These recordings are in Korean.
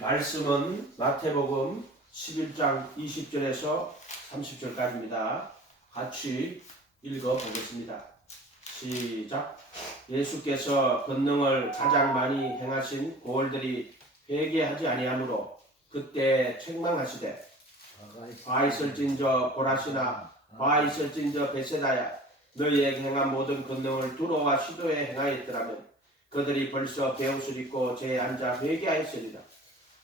말씀은 마태복음 11장 20절에서 30절까지입니다. 같이 읽어보겠습니다. 시작. 예수께서 권능을 가장 많이 행하신 고을들이 회개하지 아니하므로 그때 책망하시되 화 있을진저 고라시나 화 있을진저 베세다야 너희에게 행한 모든 권능을 두로와 시도에 행하였더라면 그들이 벌써 베옷을 입고 제에 앉아 회개하였으리라.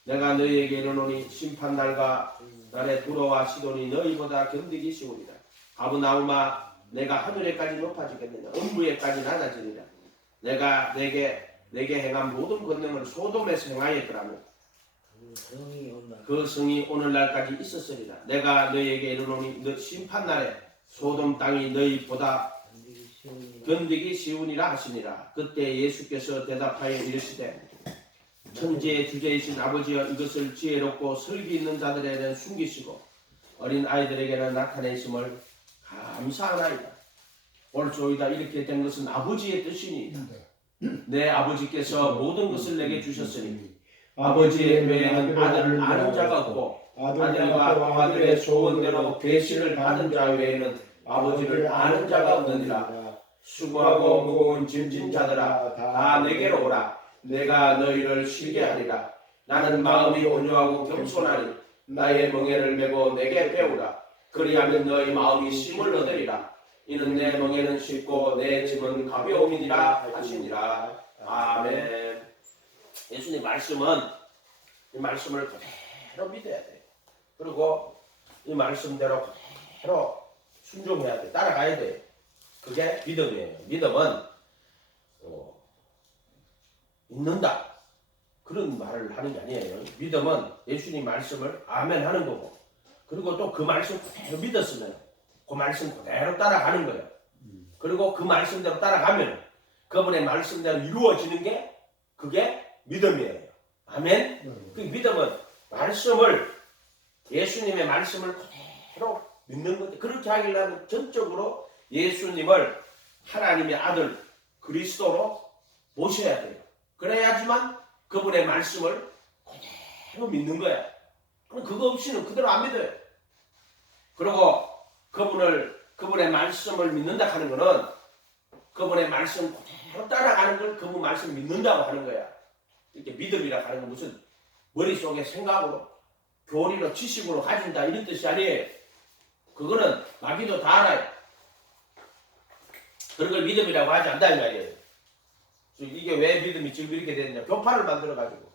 내가 너희에게 이르노니 심판날과 날에 두로와 시돈이 너희보다 견디기 쉬우리라. 가브나움아 내가 하늘에까지 높아지겠느냐 음부에까지 낮아지리라. 내가 내게 행한 모든 권능을 소돔에서 행하였더라면 그 성이 오늘날까지 있었으리라. 내가 너희에게 이르노니 심판날에 소돔 땅이 너희보다 견디기 쉬우니라 하시니라. 그때 예수께서 대답하여 이르시되 천지의 주제이신 아버지여 이것을 지혜롭고 설기 있는 자들에게는 숨기시고 어린 아이들에게는 나타내심을 감사하나이다. 옳소이다. 이렇게 된 것은 아버지의 뜻이니이다. 내 아버지께서 모든 것을 내게 주셨으니 아버지의 외에는 아들을 아는 자가 없고 아들과 아들의 소원대로 계시를 받은 자 외에는 아버지를 아는 자가 없느니라. 수고하고 무거운 짐진 자들아 다 내게로 오라. 내가 너희를 쉬게 하리라. 나는 마음이 온유하고 겸손하니 나의 멍에를 메고 내게 배우라. 그리하면 너희 마음이 쉼을 얻으리라. 이는 내 멍에는 쉽고 내 짐은 가벼움이니라 하시니라. 아멘. 예수님 말씀은 이 말씀을 그대로 믿어야 돼. 그리고 이 말씀대로 그대로 순종해야 돼. 따라가야 돼. 그게 믿음이에요. 믿음은 믿는다 그런 말을 하는 게 아니에요. 믿음은 예수님 말씀을 아멘 하는 거고, 그리고 또 그 말씀 그대로 믿었으면 그 말씀 그대로 따라가는 거예요. 그리고 그 말씀대로 따라가면 그분의 말씀대로 이루어지는 게 그게 믿음이에요. 아멘. 그 믿음은 말씀을, 예수님의 말씀을 그대로 믿는 건데, 그렇게 하려면 전적으로 예수님을 하나님의 아들 그리스도로 모셔야 돼요. 그래야지만 그분의 말씀을 그대로 믿는 거야. 그럼 그거 없이는 그대로 안 믿어요. 그리고 그분의 말씀을 믿는다 하는 거는 그분의 말씀 그대로 따라가는 걸 그분 말씀 믿는다고 하는 거야. 이렇게 믿음이라 하는 건 무슨 머릿속에 생각으로 교리로 지식으로 가진다 이런 뜻이 아니에요. 그거는 마귀도 다 알아요. 그런 걸 믿음이라고 하지 않다 이 말이에요. 이게 왜 믿음이 지금 이렇게 됐냐? 교파를 만들어가지고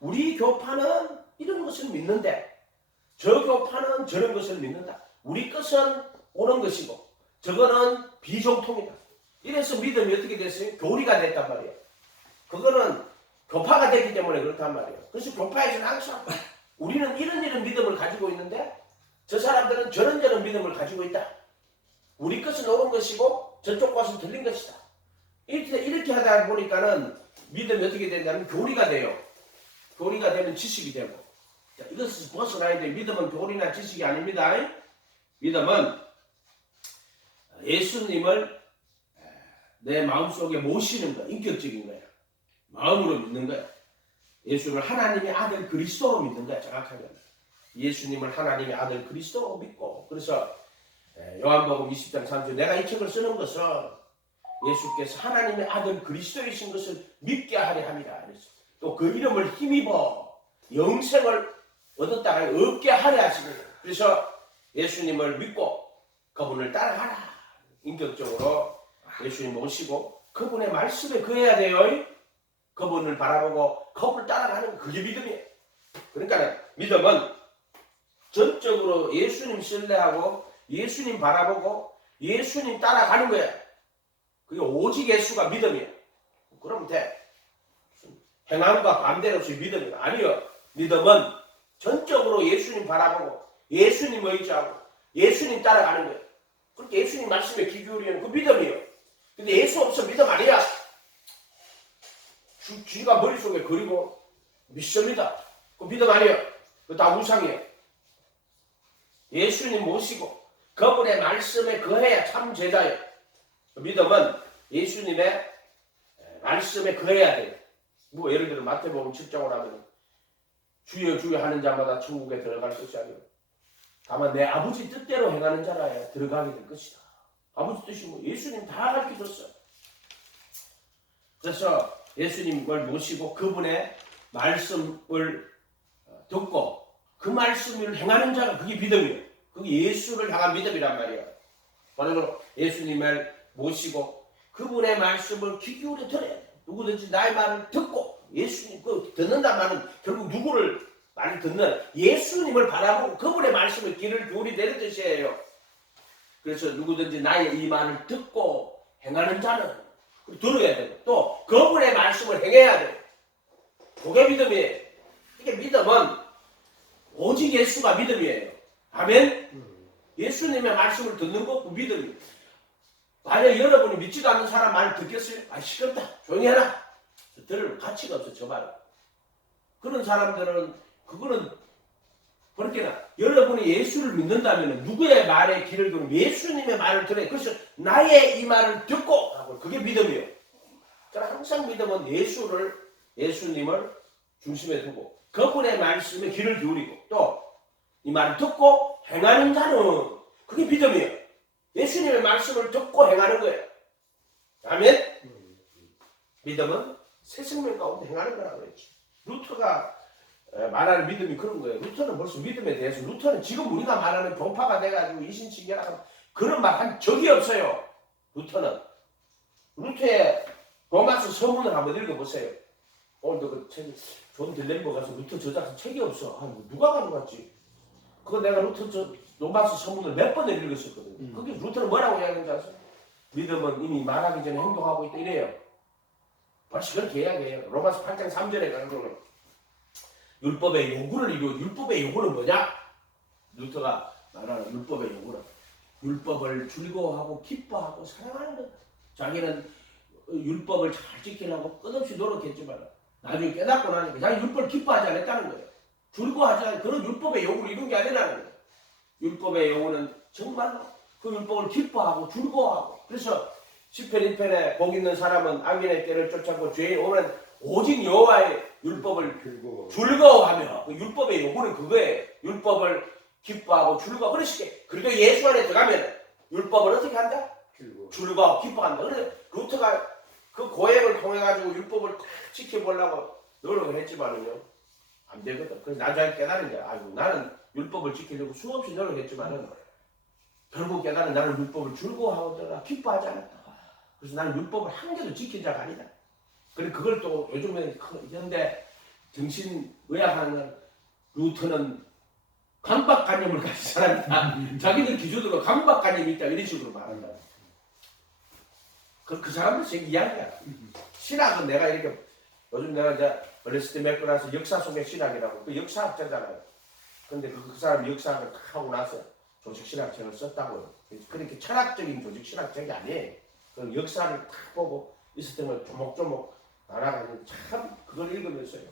우리 교파는 이런 것을 믿는데 저 교파는 저런 것을 믿는다. 우리 것은 옳은 것이고 저거는 비정통이다. 이래서 믿음이 어떻게 됐어요? 교리가 됐단 말이에요. 그거는 교파가 됐기 때문에 그렇단 말이에요. 그래서 교파에서는 항상 우리는 이런 믿음을 가지고 있는데 저 사람들은 저런 믿음을 가지고 있다. 우리 것은 옳은 것이고 저쪽 것은 틀린 것이다. 이렇게 하다 보니까는 믿음이 어떻게 되냐면 교리가 돼요. 교리가 되면 지식이 되고. 자, 이것을 벗어나야 돼요. 믿음은 교리나 지식이 아닙니다. 믿음은 예수님을 내 마음속에 모시는 거야. 인격적인 거야. 마음으로 믿는 거야. 예수를 하나님의 아들 그리스도로 믿는 거야. 정확하게. 예수님을 하나님의 아들 그리스도로 믿고. 그래서 요한복음 20장 3절 내가 이 책을 쓰는 것은 예수께서 하나님의 아들 그리스도이신 것을 믿게 하려 함이라. 또 그 이름을 힘입어 영생을 얻었다가 얻게 하려 하시는 거예요. 그래서 예수님을 믿고 그분을 따라가라. 인격적으로 예수님 모시고 그분의 말씀에 거해야 돼요. 그분을 바라보고 그분을 따라가는 그게 믿음이에요. 그러니까 믿음은 전적으로 예수님 신뢰하고 예수님 바라보고 예수님 따라가는 거예요. 그게 오직 예수가 믿음이에요. 그러면 돼. 행함과 반대로서 믿음이 아니요. 믿음은 전적으로 예수님 바라보고 예수님 의지하고 예수님 따라가는 거예요. 그렇게 예수님 말씀에 귀 기울이는 그 믿음이에요. 근데 예수 없어 믿음 아니야. 쥐가 머릿속에 그리고 믿습니다. 그 믿음 아니에요. 그거 다 우상이에요. 예수님 모시고 그분의 말씀에 거해야 참 제자예요. 믿음은 예수님의 말씀에 거해야 돼요. 뭐 예를 들어 마태복음 7장을 하면 주여 주여 하는 자마다 천국에 들어갈 것이 아니고 다만 내 아버지 뜻대로 행하는 자라야 들어가게 될 것이다. 아버지 뜻이 뭐 예수님 다 가르쳐줬어요. 그래서 예수님을 모시고 그분의 말씀을 듣고 그 말씀을 행하는 자가 그게 믿음이에요. 그게 예수를 향한 믿음이란 말이에요. 바로 예수님을 모시고 그분의 말씀을 귀 기울여 들어야 돼요. 누구든지 나의 말을 듣고 예수님 그 듣는단 말은 결국 누구를 말을 듣는 예수님을 바라보고 그분의 말씀을 귀를 기울이는 뜻이에요. 그래서 누구든지 나의 이 말을 듣고 행하는 자는 들어야 되고 또 그분의 말씀을 행해야 돼요. 그게 믿음이에요. 이게 믿음은 오직 예수가 믿음이에요. 아멘? 예수님의 말씀을 듣는 거 그 믿음이에요. 만약 여러분이 믿지도 않는 사람 말 듣겠어요? 아 시끄럽다 조용히 해라. 들을 가치가 없어 저 말. 그런 사람들은 그거는 그렇게나 여러분이 예수를 믿는다면 누구의 말에 귀를 두는 예수님의 말을 들어요. 그래서 나의 이 말을 듣고 하고 그게 믿음이에요. 그러니까 항상 믿음은 예수님을 중심에 두고 그분의 말씀에 귀를 기울이고 또 이 말을 듣고 행하는 자는 그게 믿음이에요. 예수님의 말씀을 듣고 행하는 거예요. 아멘? 믿음은 새 생명 가운데 행하는 거라고 그랬지. 루터가 말하는 믿음이 그런 거예요. 루터는 벌써 믿음에 대해서 루터는 지금 우리가 말하는 교파가 돼가지고 이신칭이라 그런 말 한 적이 없어요. 루터의 로마서 서문을 한번 읽어보세요. 오늘도 그 책이 존 딜레버 가서 루터 저작서 책이 없어. 아, 누가 가져갔지? 그거 내가 루터 로마서 서문을 몇 번을 읽었었거든요. 거기 루터는 뭐라고 이야기하는지 아세요? 믿음은 이미 말하기 전에 행동하고 있다 이래요. 벌써 그렇게 이야기해요. 로마서 8장 3절에 가는 거는 율법의 요구를 이루어. 율법의 요구는 뭐냐? 루터가 말하는 율법의 요구는 율법을 즐거워하고 기뻐하고 사랑하는 것. 자기는 율법을 잘 지키려고 끝없이 노력했지만 나중에 깨닫고 나니까 자기 율법을 기뻐하지 않았다는 거예요. 즐거워하지 않은 그런 율법의 요구를 이룬 게 아니라는 거예요. 율법의 요구는 정말로 그 율법을 기뻐하고 즐거워하고. 그래서 시편 1편에 복 있는 사람은 악인의 꾀를 쫓아고 죄인 오면 오직 여호와의 율법을 즐거워하며 그 율법의 요구는 그거예요. 율법을 기뻐하고 즐거워. 그러시게 그리고 예수 안에 들어가면 율법을 어떻게 한다? 즐거워 기뻐한다. 그래서 루터가 그 고행을 통해 가지고 율법을 지켜보려고 노력을 했지만은요 안 되거든. 그래서 나중에 깨달은 거야. 아이고 나는 율법을 지키려고 수없이 노력했지만은 결국 깨달은 나는 율법을 즐거워하고 기뻐하지 않았다. 그래서 나는 율법을 한 개도 지킨 자가 아니다. 그리고 그걸 또 요즘에 현대 정신의학하는 루터는 강박관념을 가진 사람이다. 자기들 기준으로 강박관념이 있다. 이런 식으로 말한다. 그 사람들 제 이야기야. 신학은 내가 이렇게 요즘 내가 이제 어렸을 때 맺고 나서 역사 속의 신학이라고 그 역사학자잖아요. 근데 그 사람 역사학을 하고 나서 조직신학책을 썼다고요. 그렇게 철학적인 조직신학책이 아니에요. 그 역사를 딱 보고 있을 때는 조목조목 알아가지고 참 그걸 읽으면서요.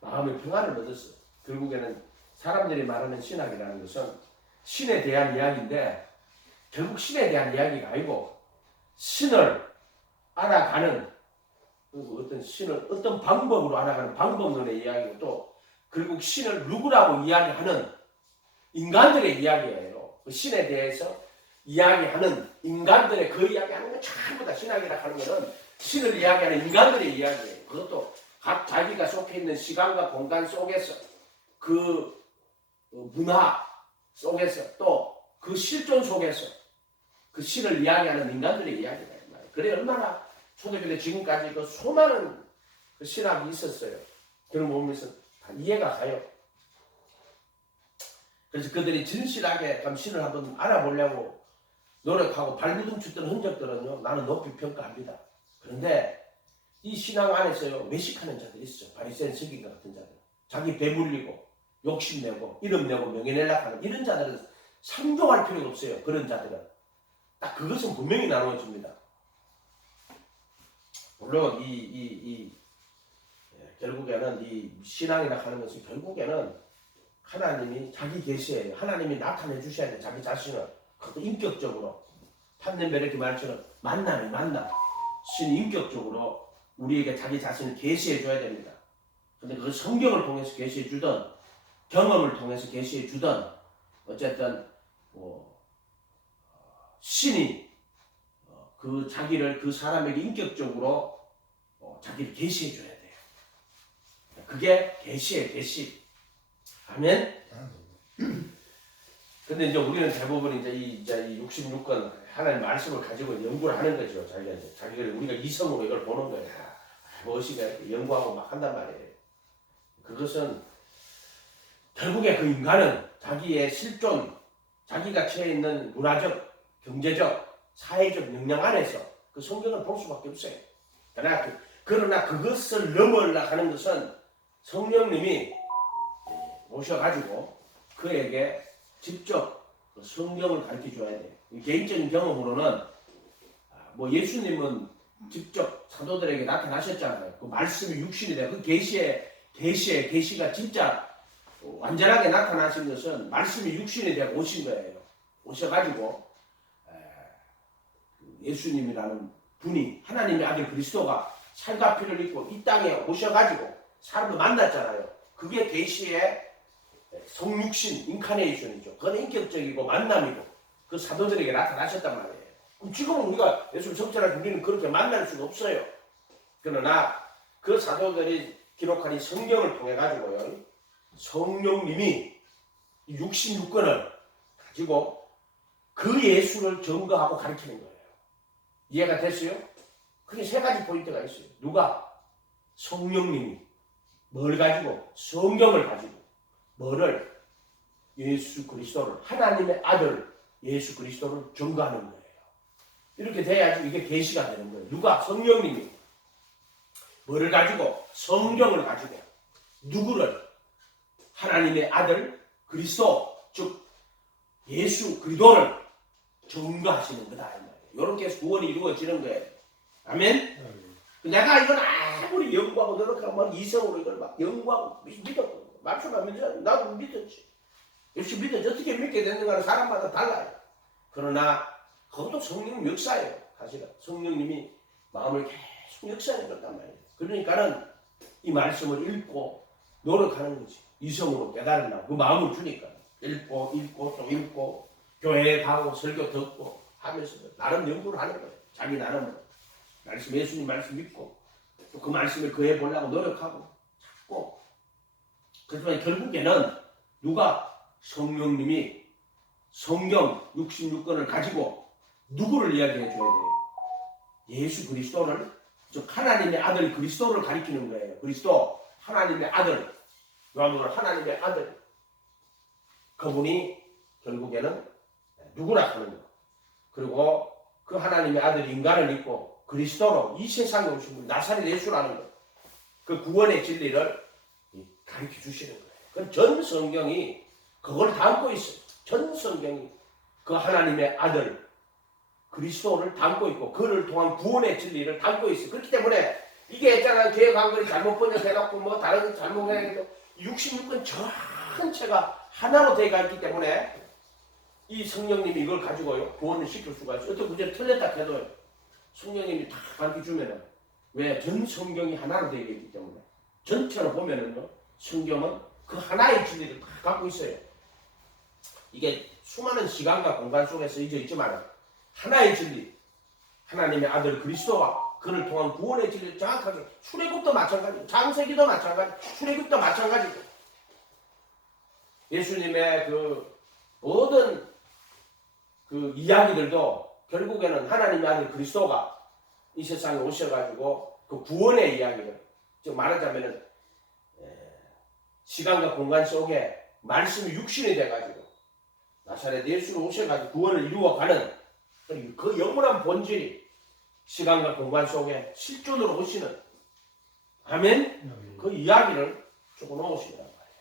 마음의 평안을 얻었어요. 결국에는 사람들이 말하는 신학이라는 것은 신에 대한 이야기인데 결국 신에 대한 이야기가 아니고 신을 알아가는 어떤 신을 어떤 방법으로 알아가는 방법론의 이야기고 또 결국 신을 누구라고 이야기하는 인간들의 이야기예요. 그 신에 대해서 이야기하는 인간들의 그 이야기하는 건 전부 다 신학이라 하는 것은 신을 이야기하는 인간들의 이야기예요. 그것도 각 자기가 속해 있는 시간과 공간 속에서 그 문화 속에서 또 그 실존 속에서 그 신을 이야기하는 인간들의 이야기다. 그래 얼마나 초대교회 지금까지 그 수많은 그 신학이 있었어요. 그걸 보면서 다 이해가 가요. 그래서 그들이 진실하게 그럼 신을 한번 알아보려고 노력하고 발돋움 쳤던 흔적들은요 나는 높이 평가합니다. 그런데 이 신앙 안에서요 외식하는 자들이 있어요. 바리새인 서기관 같은 자들, 자기 배불리고 욕심내고 이름내고 명예내려고 하는 이런 자들은 상종할 필요가 없어요. 그런 자들은 딱 그것은 분명히 나누어집니다. 물론 결국에는 이 신앙이라 하는 것은 결국에는 하나님이 자기 계시예요. 하나님이 나타내 주셔야 돼. 자기 자신을 그것도 인격적으로 판넬베르크 말처럼 만나 신이 인격적으로 우리에게 자기 자신을 계시해 줘야 됩니다. 근데 그 성경을 통해서 계시해 주든 경험을 통해서 계시해 주든 어쨌든 신이 그 자기를 그 사람에게 인격적으로 자기를 계시해 줘야 돼요. 그게 계시예요, 계시. 아멘. 근데 이제 우리는 대부분 이제 이 66권 하나님 말씀을 가지고 연구를 하는 거죠. 자기를 우리가 이성으로 이걸 보는 거예요. 무엇이가 연구하고 막 한단 말이에요. 그것은 결국에 그 인간은 자기의 실존, 자기가 처해 있는 문화적, 경제적, 사회적 역량 안에서 그 성경을 볼 수밖에 없어요. 그러나 그것을 넘으려고 하는 것은 성령님이 오셔가지고 그에게 직접 성경을 가르쳐 줘야 돼요. 개인적인 경험으로는 뭐 예수님은 직접 사도들에게 나타나셨잖아요. 그 말씀이 육신이 돼. 그 계시가 진짜 완전하게 나타나신 것은 말씀이 육신이 되고 오신 거예요. 오셔가지고 예수님이라는 분이 하나님의 아들 그리스도가 살과 피를 입고 이 땅에 오셔가지고 사람을 만났잖아요. 그게 계시의 성육신 인카네이션이죠. 그건 인격적이고 만남이고 그 사도들에게 나타나셨단 말이에요. 지금은 우리가 예수를 적절하게 우리는 그렇게 만날 수가 없어요. 그러나 그 사도들이 기록한 이 성경을 통해 가지고요, 성령님이 66권을 가지고 그 예수를 증거하고 가르치는 거예요. 이해가 됐어요? 그게 세 가지 포인트가 있어요. 누가? 성령님이 뭘 가지고? 성경을 가지고 뭐를? 예수 그리스도를, 하나님의 아들 예수 그리스도를 증거하는 거예요. 이렇게 돼야지 이게 계시가 되는 거예요. 누가? 성령님이 뭐를 가지고? 성경을 가지고 누구를? 하나님의 아들 그리스도, 즉 예수 그리스도를 증거하시는 거다. 이렇게 구원이 이루어지는 거예요. 아멘? 내가 이걸 아무리 연구하고 노력하고 막 이성으로 이걸 막 연구하고 믿었고 맞추면 믿어. 나도 믿었지. 역시 믿었지. 어떻게 믿게 됐는가는 사람마다 달라요. 그러나 그것도 성령 역사예요. 사실은 성령님이 마음을 계속 역사해 줬단 말이에요. 그러니까는 이 말씀을 읽고 노력하는 거지. 이성으로 깨달으려고 그 마음을 주니까 읽고 또 읽고 교회에 가고 설교 듣고 하면서 나름 연구를 하는 거예요. 자기 나름으로 말씀, 예수님 말씀 믿고 또 그 말씀을 그해 보려고 노력하고 찾고. 그렇지만 결국에는 누가? 성령님이 성경 66권을 가지고 누구를 이야기해 줘야 돼요? 예수 그리스도를, 즉 하나님의 아들 그리스도를 가리키는 거예요. 그리스도, 하나님의 아들, 요한복음 하나님의 아들, 그분이 결국에는 누구나 하는 거. 그리고 그 하나님의 아들 인간을 입고 그리스도로 이 세상에 오신 분, 나사렛 예수라는 것, 그 구원의 진리를 가르쳐 주시는 거예요. 그건 전 성경이 그걸 담고 있어요. 전 성경이 그 하나님의 아들 그리스도를 담고 있고 그를 통한 구원의 진리를 담고 있어요. 그렇기 때문에 이게 있잖아요. 개혁 한글이 잘못 번역해놓고 뭐 다른 잘못해도 66권 전체가 하나로 되어 있기 때문에 이 성령님이 이걸 가지고요 구원을 시킬 수가 있어요. 어떻게 그저 틀렸다 해도 성령님이 다 가르쳐주면은, 왜? 전 성경이 하나로 되어 있기 때문에 전체로 보면은요 성경은 그 하나의 진리를 다 갖고 있어요. 이게 수많은 시간과 공간 속에서 잊어 있지만 하나의 진리, 하나님의 아들 그리스도와 그를 통한 구원의 진리를 정확하게, 출애굽도 마찬가지, 창세기도 마찬가지, 출애굽도 마찬가지고, 예수님의 그 모든 그 이야기들도 결국에는 하나님의 아들 그리스도가 이 세상에 오셔가지고 그 구원의 이야기를, 즉 말하자면은 시간과 공간 속에 말씀이 육신이 돼가지고 나사렛 예수로 오셔가지고 구원을 이루어가는 그 영원한 본질이 시간과 공간 속에 실존으로 오시는, 아멘? 그 이야기를 주고 놓으시더란 말이에요.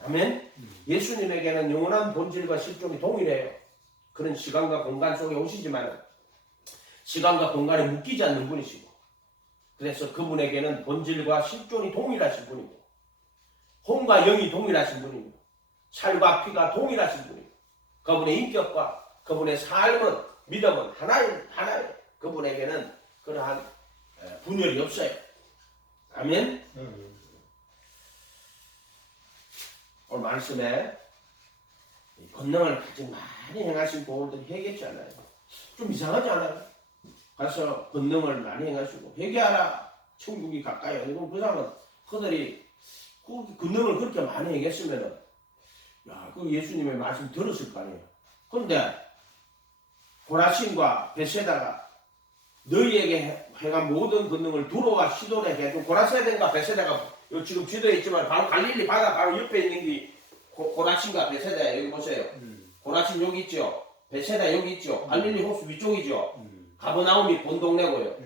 아멘? 예수님에게는 영원한 본질과 실존이 동일해요. 그런 시간과 공간 속에 오시지만 시간과 공간에 묶이지 않는 분이시고, 그래서 그분에게는 본질과 실존이 동일하신 분이고, 혼과 영이 동일하신 분이고, 살과 피가 동일하신 분이고, 그분의 인격과 그분의 삶은, 믿음은 하나예요. 그분에게는 그러한 분열이 없어요. 아멘? 오늘 말씀에 권능을 가장 많이 행하신 보호들이 회개했잖아요. 좀 이상하지 않아요? 가서 권능을 많이 행하시고 회개하라 천국이 가까이. 이건 그 사람은 그들이 그 권능을 그렇게 많이 행했으면은 그 예수님의 말씀 들었을 거 아니에요. 그런데 고라신과 베세다가 너희에게 행한 모든 권능을 두로와 시돈에 해도 고라세덴과 베세다가 지금 지도에 있지만 바로 갈릴리 바다 바로 옆에 있는 게 고라신과 베세다예요. 여기 보세요. 고라신 여기 있죠. 베세다 여기 있죠. 갈릴리 호수 위쪽이죠. 가버나움이 본 동네고요.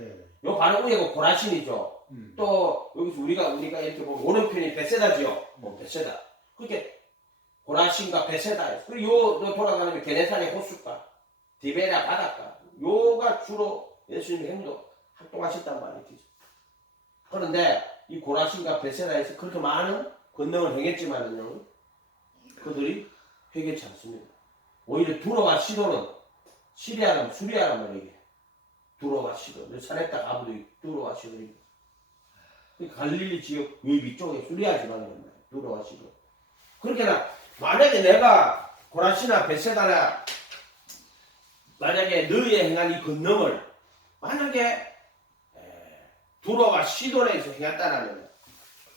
요 바로 위에가 고라신이죠. 또 여기서 우리가 이렇게 보면 오른편이 베세다지요. 베세다. 그렇게 고라신과 베세다. 그리고 요 돌아가면 게네사의 호수가 디베라 바닷가. 요가 주로 예수님의 행동 활동하셨단 말이죠. 그런데 이 고라신과 베세다에서 그렇게 많은 권능을 행했지만은요, 그들이 회개치 않습니다. 오히려 두로와 시도는 시리아라면 수리아란 말이에요. 두로와 시도. 산에다 가보도 두로와 시도. 갈릴리 지역 위쪽에 수리아 지방이란 말이에요. 두로와 시도. 그렇게나 만약에 내가 고라시나 베세다나 만약에 너희의 행한 이 권능을 만약에 두로와 시돈에서 행했다라면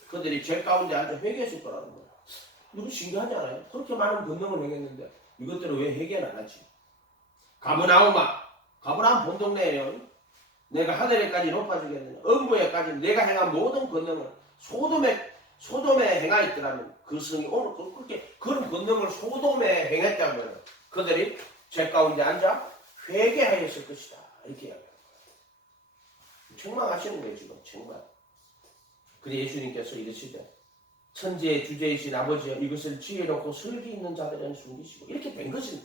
그들이 죄 가운데 앉아 회개했을 거라는 거야. 이거 신기하지 않아요? 그렇게 많은 권능을 행했는데 이것들은 왜 회개를 안 하지? 가버나움 본 동네에요. 내가 하늘에까지 높아지겠느냐. 음부에까지 내가 행한 모든 권능을 소돔에 행하였더라면 그 성이 오늘 그렇게 그런 권능을 소돔에 행했다면 그들이 죄 가운데 앉아 회개하였을 것이다. 이렇게 이야기합니다. 책망하시는 거예요. 지금 책망. 그래 예수님께서 이르시되 천지의 주제이신 아버지여 이것을 지혜롭고 슬기 있는 자들은 숨기시고 이렇게 된 것은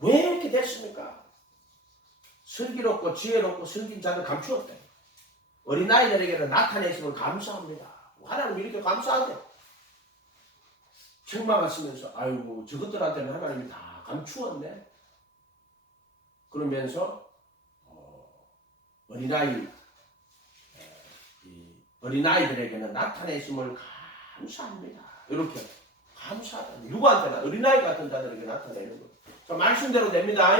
왜 이렇게 됐습니까? 슬기롭고 지혜롭고 슬긴 자들 감추었다. 어린아이들에게는 나타냈음을 감사합니다. 하나님 이렇게 감사하대. 책망하시면서 아이고 저것들한테는 하나님이 다 감추었네. 그러면서 어린아이들에게는 나타내심을 감사합니다. 이렇게 감사하다. 누구한테나 어린아이 같은 자들에게 나타내는 거예요. 자, 말씀대로 됩니다.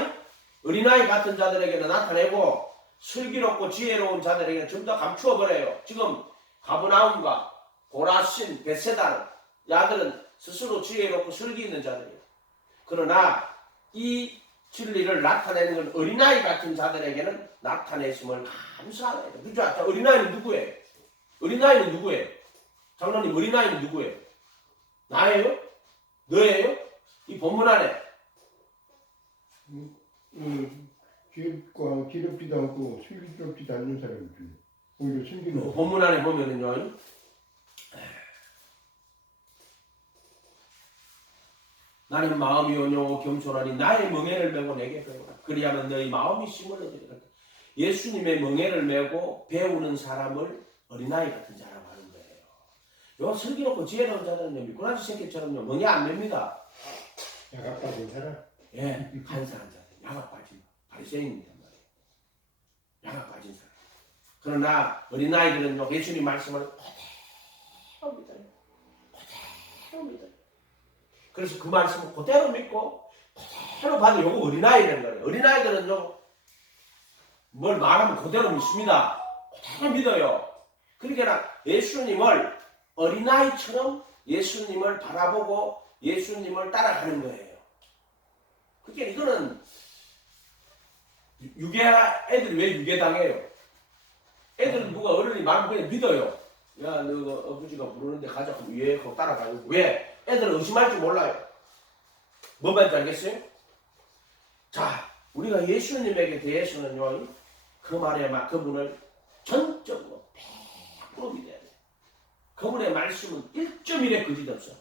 어린아이 같은 자들에게는 나타내고 슬기롭고 지혜로운 자들에게는 전부 다 감추어버려요. 지금 가버나움과 고라신, 베세다는 야들은 스스로 지혜롭고 슬기 있는 자들이에요. 그러나 이 진리를 나타내는 건 어린아이 같은 자들에게는 나타내심을 감사하다. 그죠? 어린아이는 누구예요? 어린아이는 누구예요? 장로님 어린아이는 누구예요? 나예요? 너예요? 이 본문 안에 기럽지도 않고 슬기롭지도 않는 사람이지. 오히려 슬기는 본문 안에 보면은요, 나는 마음이 온유하고 겸손하니 나의 멍에를 메고 내게 배우라. 그리하면 너희 마음이 심을 얻으리라. 예수님의 멍에를 메고 배우는 사람을 어린아이 같은 자라고 하는 거예요. 요 슬기롭고 지혜로운 자들은요, 미꾸라지 새끼처럼요, 멍에 안 맵니다. 야가 빠진 사람? 예, 간사한 자들, 야가 빠진 바리새인입니다 말이에요. 야가 빠진 사람. 그러나 어린아이들은요, 예수님 말씀을 그대로 믿어요. 그대로 믿어요. 그래서 그 말씀을 그대로 믿고 그대로 받는 요거 어린아이라는 거예요. 어린아이들은요, 뭘 말하면 그대로 믿습니다. 그대로 믿어요. 그러니까 예수님을 어린아이처럼 예수님을 바라보고 예수님을 따라가는 거예요. 그러니까 이거는 애들이 왜 유괴당해요? 애들은 누가 어른이 말하면 그냥 믿어요. 야, 너 아버지가 부르는데 가자. 왜? 그거 따라가요. 왜? 애들은 의심할 줄 몰라요. 뭐 말인지 알겠어요? 자, 우리가 예수님에게 대해서는요, 그 말에 막 그분을 전적으로 100% 믿어야 돼. 그분의 말씀은 1.1의 거짓 없어.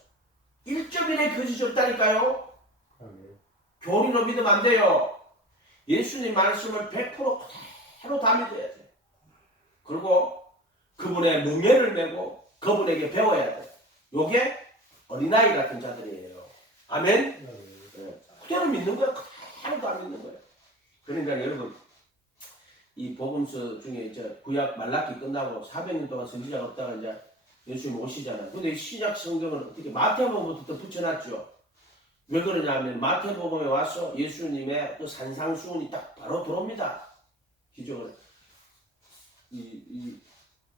1.1의 거짓이 없다니까요. 교리로 믿으면 안 돼요. 예수님 말씀을 100% 그대로 다 믿어야 돼. 그리고 그분의 멍에를 메고 그분에게 배워야 돼. 요게 어린아이 같은 자들이에요. 아멘? 네. 그대로 믿는 거야. 그대로 다 믿는 거야. 그러니까 여러분, 이 복음서 중에 이제 구약 말라기 끝나고 400년 동안 선지자가 없다가 이제 예수님 오시잖아요. 근데 신약 성경은 어떻게 마태복음부터 붙여놨죠. 왜 그러냐면 마태복음에 와서 예수님의 그 산상수훈이 딱 바로 들어옵니다. 기적을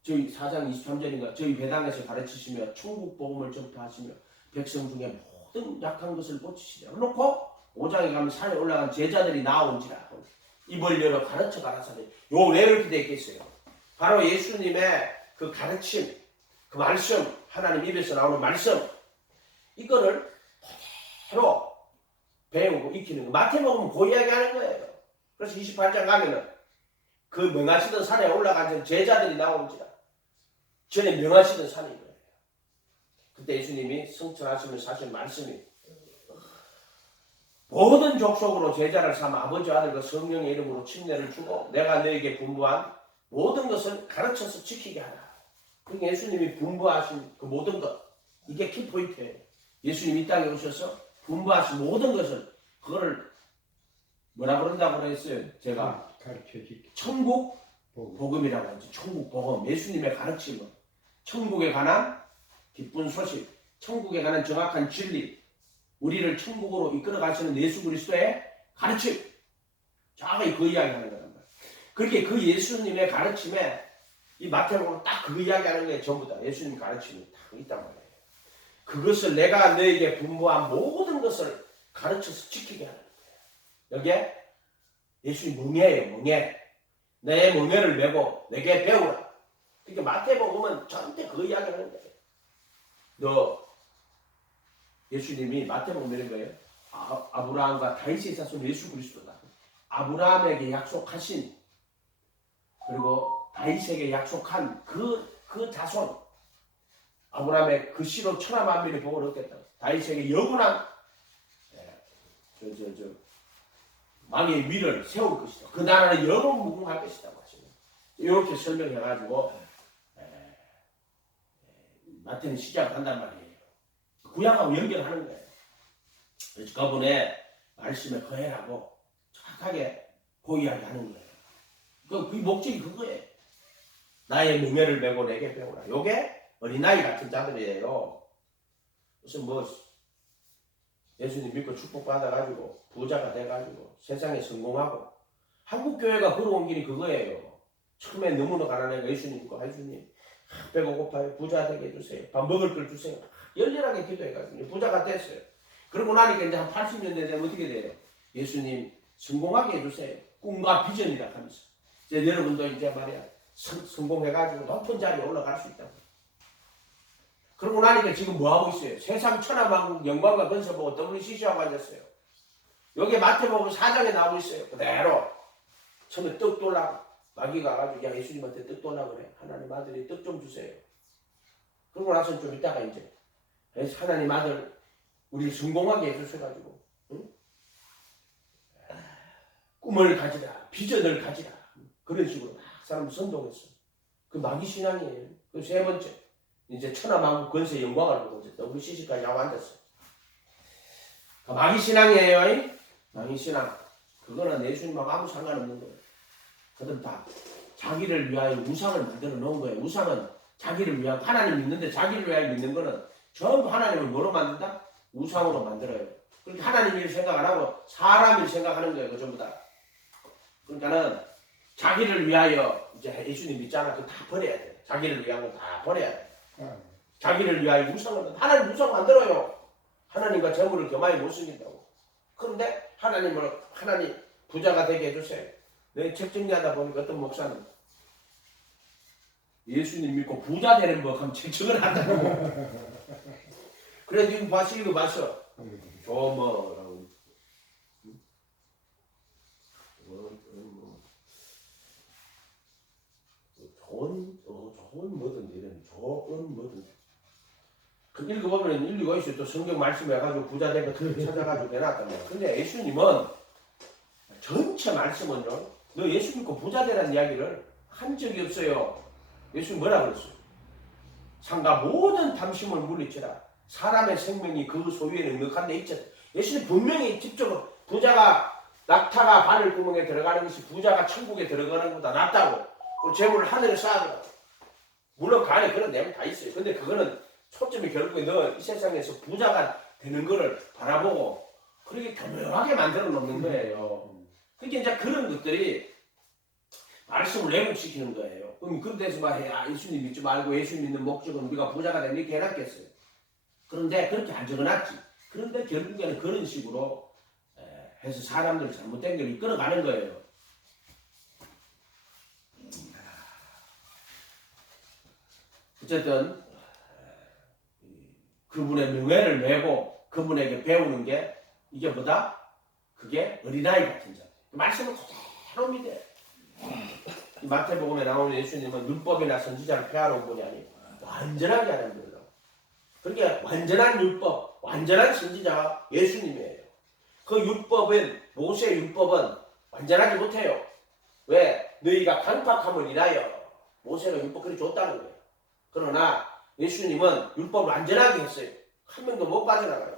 저희 4장 23절인가 저희 배당에서 가르치시며 천국 복음을 전파하시며 백성 중에 모든 약한 것을 고치시려 놓고 5장에 가면 산에 올라간 제자들이 나온지라 입을 열어 가르쳐 가라사대. 요 왜 이렇게 되어 있겠어요? 바로 예수님의 그 가르침, 그 말씀, 하나님 입에서 나오는 말씀, 이거를 그대로 배우고 익히는 거. 마태복음은 그 이야기 하는 거예요. 그래서 28장 가면은 그 명하시던 산에 올라간 제자들이 나온지라. 전에 명하시던 산이 거예요. 그때 예수님이 성천하시면서 하신 말씀이 모든 족속으로 제자를 삼아 아버지 아들과 성령의 이름으로 침례를 주고 내가 너에게 분부한 모든 것을 가르쳐서 지키게 하라. 그러니까 예수님이 분부하신 그 모든 것, 이게 키포인트예요. 예수님이 이 땅에 오셔서 분부하신 모든 것을 그거를 뭐라 그런다고 그랬어요? 제가 가르쳐지. 천국 복음이라고 하죠. 천국 복음. 예수님의 가르침은 천국에 관한 기쁜 소식, 천국에 관한 정확한 진리, 우리를 천국으로 이끌어 가시는 예수 그리스도의 가르침. 정확히 그 이야기 하는 거란 말이에요. 그렇게 그 예수님의 가르침에 이 마태복음은 딱 그 이야기 하는 게 전부 다 예수님 가르침이 딱 있단 말이에요. 그것을 내가 너에게 분부한 모든 것을 가르쳐서 지키게 하는 거예요. 여기에 예수님 멍에예요. 멍에. 내 멍에를 메고 내게 배우라. 그러니까 마태복음은 전체 그 이야기를 하는 거예요. 너 예수님이 마태복음 이런 거예요. 아브라함과 다윗의 자손 예수 그리스도다. 아브라함에게 약속하신 그리고 다윗에게 약속한 그 자손. 아브라함의 그 씨로 천하 만민의 복을 얻겠다. 다윗에게 영원한 왕의 위를 세울 것이다. 그 나라는 영원 무궁할 것이다. 이렇게 설명해가지고 마태는 시작한단 말이에요. 구약하고 연결하는 거예요. 그래서 그분의 말씀에 거해라고 정확하게 그 이야기 하는 거예요. 그 목적이 그거예요. 나의 멍에를 메고 내게 배우라. 요게 어린아이 같은 자들이에요. 무슨 예수님 믿고 축복받아가지고 부자가 돼가지고 세상에 성공하고 한국교회가 걸어온 길이 그거예요. 처음에 너무나 가난해가 예수님 믿고 예수님 배가 고파요. 부자 되게 해주세요. 밥 먹을 걸 주세요. 열렬하게 기도해가지고 부자가 됐어요. 그러고 나니까 이제 한 80년 되면 어떻게 돼요? 예수님 성공하게 해주세요. 꿈과 비전이라 하면서 이제 여러분도 이제 말이야 성공해가지고 높은 자리에 올라갈 수 있다고. 그러고 나니까 지금 뭐하고 있어요? 세상 천하만국 영광과 건설 보고 WCC하고 앉았어요. 여기 마태복음 4장에 나오고 있어요. 그대로 처음에 떡 돌라 마귀가 가지고 야 예수님한테 떡 돌라 그래. 하나님 아들이 떡 좀 주세요. 그러고 나서 좀 이따가 이제 하나님 아들 우리를 성공하게 해주셔가지고 응? 꿈을 가지라 비전을 가지라 그런 식으로 막 사람을 선동했어. 그 마귀 신앙이에요. 그 세 번째 이제 천하만국 건세 영광을 보고 이제 WCC까지 하고 앉았어. 그 마귀 신앙이에요. 마귀 신앙. 그거는 예수님하고 아무 상관없는 거예요. 그들은 다 자기를 위하여 우상을 만들어 놓은 거예요. 우상은 자기를 위하여 하나님 믿는데 자기를 위하여 믿는 거는 전부 하나님을 뭐로 만든다? 우상으로 만들어요. 그렇게 하나님 일 생각 안 하고 사람 일 생각하는 거예요. 그 전부 다. 그러니까는 자기를 위하여 이제 예수님 믿잖아. 그거 다 버려야 돼. 자기를 위한 거 다 버려야 돼. 자기를 위하여 우상을 하나님 우상 만들어요. 하나님과 재물을 겸하여 못 숨긴다고. 그런데 하나님 부자가 되게 해주세요. 내 책 정리하다 보니까 어떤 목사는 예수님 믿고 부자 되는 법 하면 책 정리한다고. 그래도 이거 읽어봤어. 뭐라고. 좋은 뭐든지. 그 읽어보면 일리가 있어요. 또 성경 말씀 해가지고 부자 되고 찾아가지고 내놨단 말이야. 근데 예수님은 전체 말씀은요. 너 예수 믿고 부자 되라는 이야기를 한 적이 없어요. 예수님 뭐라 그랬어요? 상가 모든 탐심을 물리치라. 사람의 생명이 그 소유에 넉넉한 데 있지. 예수님 분명히 직접으로 부자가 낙타가 바늘 구멍에 들어가는 것이 부자가 천국에 들어가는 것보다 낫다고. 그 재물을 하늘에 쌓아두라고. 물론 그 안에 그런 내용 다 있어요. 근데 그거는 초점이 결국에 너 이 세상에서 부자가 되는 거를 바라보고 그렇게 교묘하게 만들어 놓는 거예요. 그러니까 이제 그런 것들이 말씀을 왜곡시키는 거예요. 그럼 그런 데서 막 예수님 믿지 말고 예수 믿는 목적은 우리가 부자가 되는 이렇게 해놨겠어요. 그런데 그렇게 안 적어놨지. 그런데 결국에는 그런 식으로 해서 사람들이 잘못된 걸 이끌어가는 거예요. 어쨌든 그분의 명예를 메고 그분에게 배우는 게 이게 뭐다? 그게 어린아이 같은 자. 말씀을 그대로 믿어요. 마태복음에 나오는 예수님은 율법이나 선지자를 폐하러 온 분이 아니고 완전하게 하는 분이라고. 그러니까 완전한 율법, 완전한 선지자가 예수님이에요. 그 율법은 모세의 율법은 완전하지 못해요. 왜? 너희가 강팍함을 인하여 모세가 율법 그리 줬다는 거예요. 그러나 예수님은 율법을 완전하게 했어요. 한 명도 못 빠져나가요.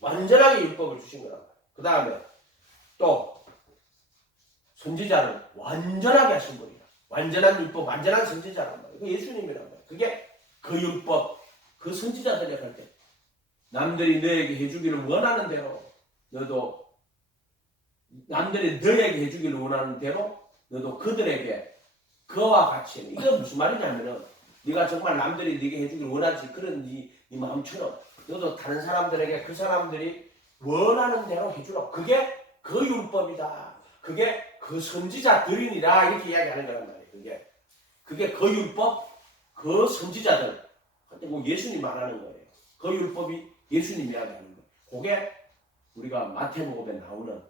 완전하게 율법을 주신 거란 말이에요. 그 다음에 또 선지자를 완전하게 하신 분이다. 완전한 율법, 완전한 선지자란 말이에요. 그 예수님이란 말이에요. 그게 그 율법, 그 선지자들이 할 때 남들이 너에게 해주기를 원하는 대로 너도 남들이 너에게 해주기를 원하는 대로 너도 그들에게 그와 같이 해. 이게 무슨 말이냐면은 네가 정말 남들이 네게 해주기를 원하지 그런 네 마음처럼 너도 다른 사람들에게 그 사람들이 원하는 대로 해주라고. 그게 그 율법이다. 그게 그 선지자들이니라 이렇게 이야기하는 거란 말이에요. 그게 그 율법, 그 선지자들. 근데 뭐 예수님 말하는 거예요. 그 율법이 예수님 이야기하는 거예요. 그게 우리가 마태복음에 나오는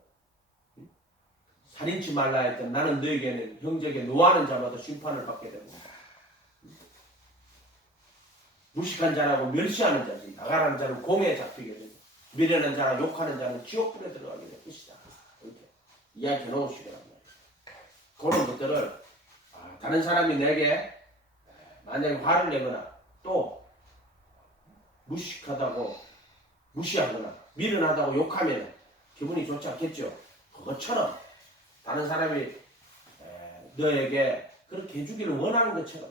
살인치 말라 했던 나는 너에게는 형제에게 노하는 자마다 심판을 받게 되고 무식한 자라고 멸시하는 자지 나가라는 자는 공에 잡히게 되고 미련한 자라 욕하는 자는 지옥불에 들어가게 될 것이다. 이렇게 이야기해 놓으시란 말이에요. 그런 것들을 다른 사람이 내게 만약에 화를 내거나 또 무식하다고 무시하거나 미련하다고 욕하면 기분이 좋지 않겠죠. 그것처럼 다른 사람이 너에게 그렇게 해주기를 원하는 것처럼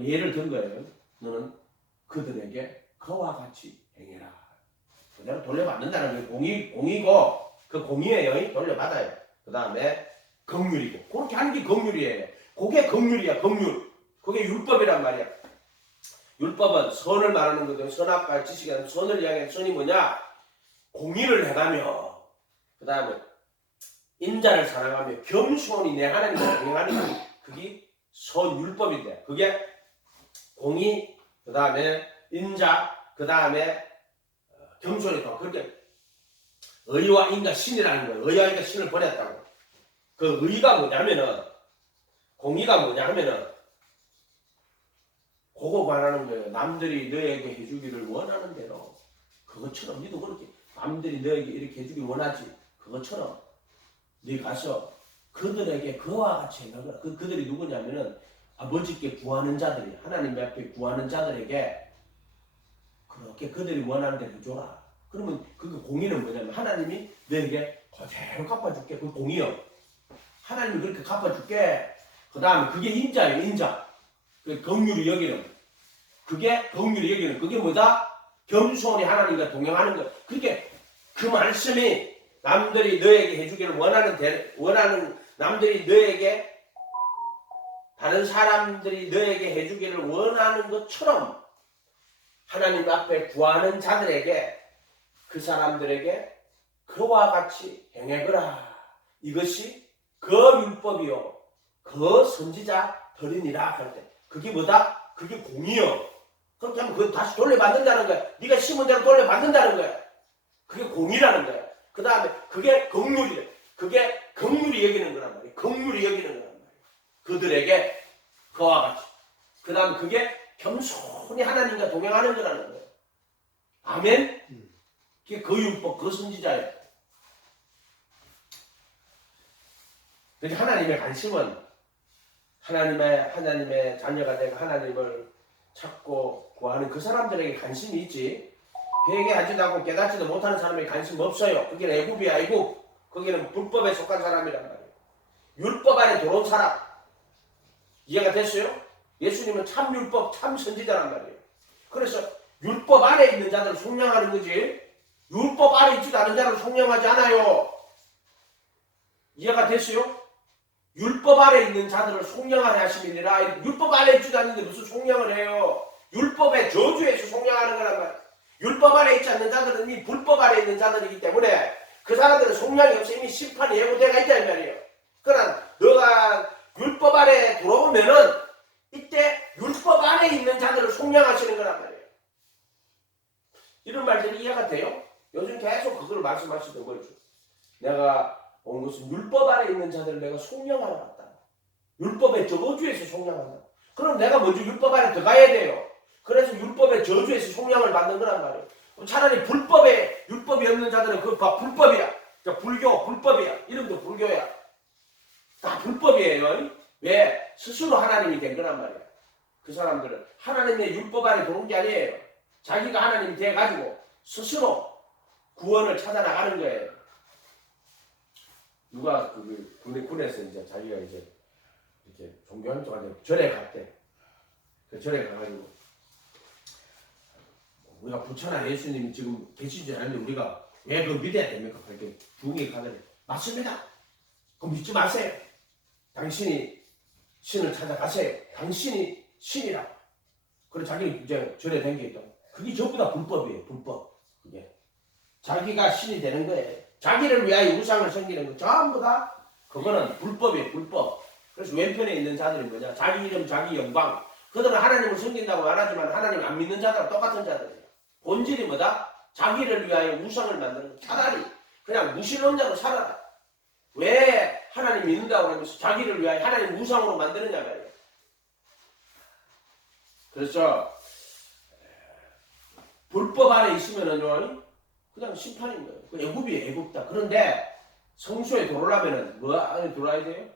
예를 든 거예요. 너는 그들에게 그와 같이 행해라. 그대로 돌려받는다는 게 공이고 그 공이에요. 돌려받아요. 그 다음에 긍휼이고 그렇게 하는 게 긍휼이에요. 그게 긍휼이야. 긍휼. 그게 율법이란 말이야. 율법은 선을 말하는 거거든. 선악과 지식이 아니라 선을 향한 선이 뭐냐? 공의를 행하며 그 다음에 인자를 사랑하며 겸손히 내 하나님을 경외하는 것. 그게 선율법인데 그게 공의, 그 다음에 인자, 그 다음에 겸손이 더 그렇게 의와 인과 신이라는 거예요. 의와 인과 신을 버렸다고. 그 의가 뭐냐면은 공의가 뭐냐 하면은 그거 말하는 거예요. 남들이 너에게 해주기를 원하는 대로 그것처럼 니도 그렇게 남들이 너에게 이렇게 해주기를 원하지 그것처럼 네 가서 그들에게 그와 같이 행하거라. 그들이 누구냐면은 아버지께 구하는 자들이 하나님 앞에 구하는 자들에게 그렇게 그들이 원하는 대로 해줘라. 그러면 그 공의는 뭐냐면 하나님이 너에게 그대로 갚아줄게. 그 공의요. 하나님이 그렇게 갚아줄게. 그 다음에 그게 인자예요. 인자. 그 긍휼히 여기는. 그게 긍휼히 여기는. 그게 뭐다? 겸손히 하나님과 동행하는 것. 그렇게 그 말씀이 남들이 너에게 해주기를 원하는 남들이 너에게 다른 사람들이 너에게 해주기를 원하는 것처럼 하나님 앞에 구하는 자들에게 그 사람들에게 그와 같이 행해거라. 이것이 그 율법이요 그 선지자들이니라 할 때 그게 뭐다? 그게 공이요. 그렇게 하면 그거 다시 돌려받는다는 거야. 네가 심은 대로 돌려받는다는 거야. 그게 공이라는 거야. 그 다음에 그게 긍휼이래. 그게 긍휼히 여기는 거란 말이야. 긍휼히 여기는 거란 말이야. 그들에게 그와 같이. 그 다음 그게 겸손히 하나님과 동행하는 거라는 거예요. 아멘? 그게 그 율법, 그 선지자예요. 그래서 하나님의 관심은 하나님의 자녀가 되고 하나님을 찾고 구하는 그 사람들에게 관심이 있지. 회개하지도 않고 깨닫지도 못하는 사람에게 관심 없어요. 그게 애굽이야, 애굽. 거기는 불법에 속한 사람이란 말이에요. 율법 안에 들어온 사람. 이해가 됐어요? 예수님은 참 율법, 참 선지자란 말이에요. 그래서 율법 안에 있는 자들을 속량하는 거지 율법 안에 있지도 않은 자를 속량하지 않아요. 이해가 됐어요? 율법 안에 있는 자들을 속량하게 하심이니라. 율법 안에 있지도 않는데 무슨 속량을 해요? 율법의 저주에서 속량하는 거란 말이에요. 율법 안에 있지 않는 자들은 이미 불법 안에 있는 자들이기 때문에 그 사람들은 속량이 없어 이미 심판이 예고되어 있다 이 말이에요. 그러나 너가 율법 안에 들어오면은 이때 율법 안에 있는 자들을 속량하시는 거란 말이에요. 이런 말들이 이해가 돼요? 요즘 계속 그걸 말씀하시던 거죠. 내가 온 것은 율법 안에 있는 자들을 내가 속량하러 왔다. 율법의 저주에서 속량한다. 그럼 내가 먼저 율법 안에 들어가야 돼요. 그래서 율법의 저주에서 속량을 받는 거란 말이에요. 차라리 불법에 율법이 없는 자들은 그거 불법이야. 그러니까 불교 불법이야. 이름도 불교야. 다 불법이에요. 왜? 스스로 하나님이 된 거란 말이야. 그 사람들은 하나님의 율법 안에 들어온 게 아니에요. 자기가 하나님이 돼가지고 스스로 구원을 찾아 나가는 거예요. 누가 군에서 이제 자기가 이제 이렇게 종교활동하는 절에 갔대. 그 절에 가가지고 우리가 부처나 예수님이 지금 계시지 않는데 우리가 왜 그걸 믿어야 됩니까? 이렇게 부흥이 가더니 맞습니다. 그럼 믿지 마세요. 당신이 신을 찾아가세요. 당신이 신이라. 그래서 자기는 이제 절에 댕겨있다. 그게 전부 다 불법이에요. 불법. 그게 자기가 신이 되는 거예요. 자기를 위하여 우상을 섬기는 거 전부 다 그거는 불법이에요. 불법. 그래서 왼편에 있는 자들이 뭐냐? 자기 이름 자기 영광. 그들은 하나님을 섬긴다고 말하지만 하나님 안 믿는 자들은 똑같은 자들이에요. 본질이 뭐다? 자기를 위하여 우상을 만드는 거. 차라리 그냥 무신론자로 살아라. 왜 하나님 믿는다고 하면서 자기를 위하여 하나님 우상으로 만드느냐 말이에요. 그래서 불법 안에 있으면은요 그냥 심판인 거예요. 그 애굽이에요. 애굽다. 그런데 성소에 들어오려면은 뭐 안에 들어와야 돼요?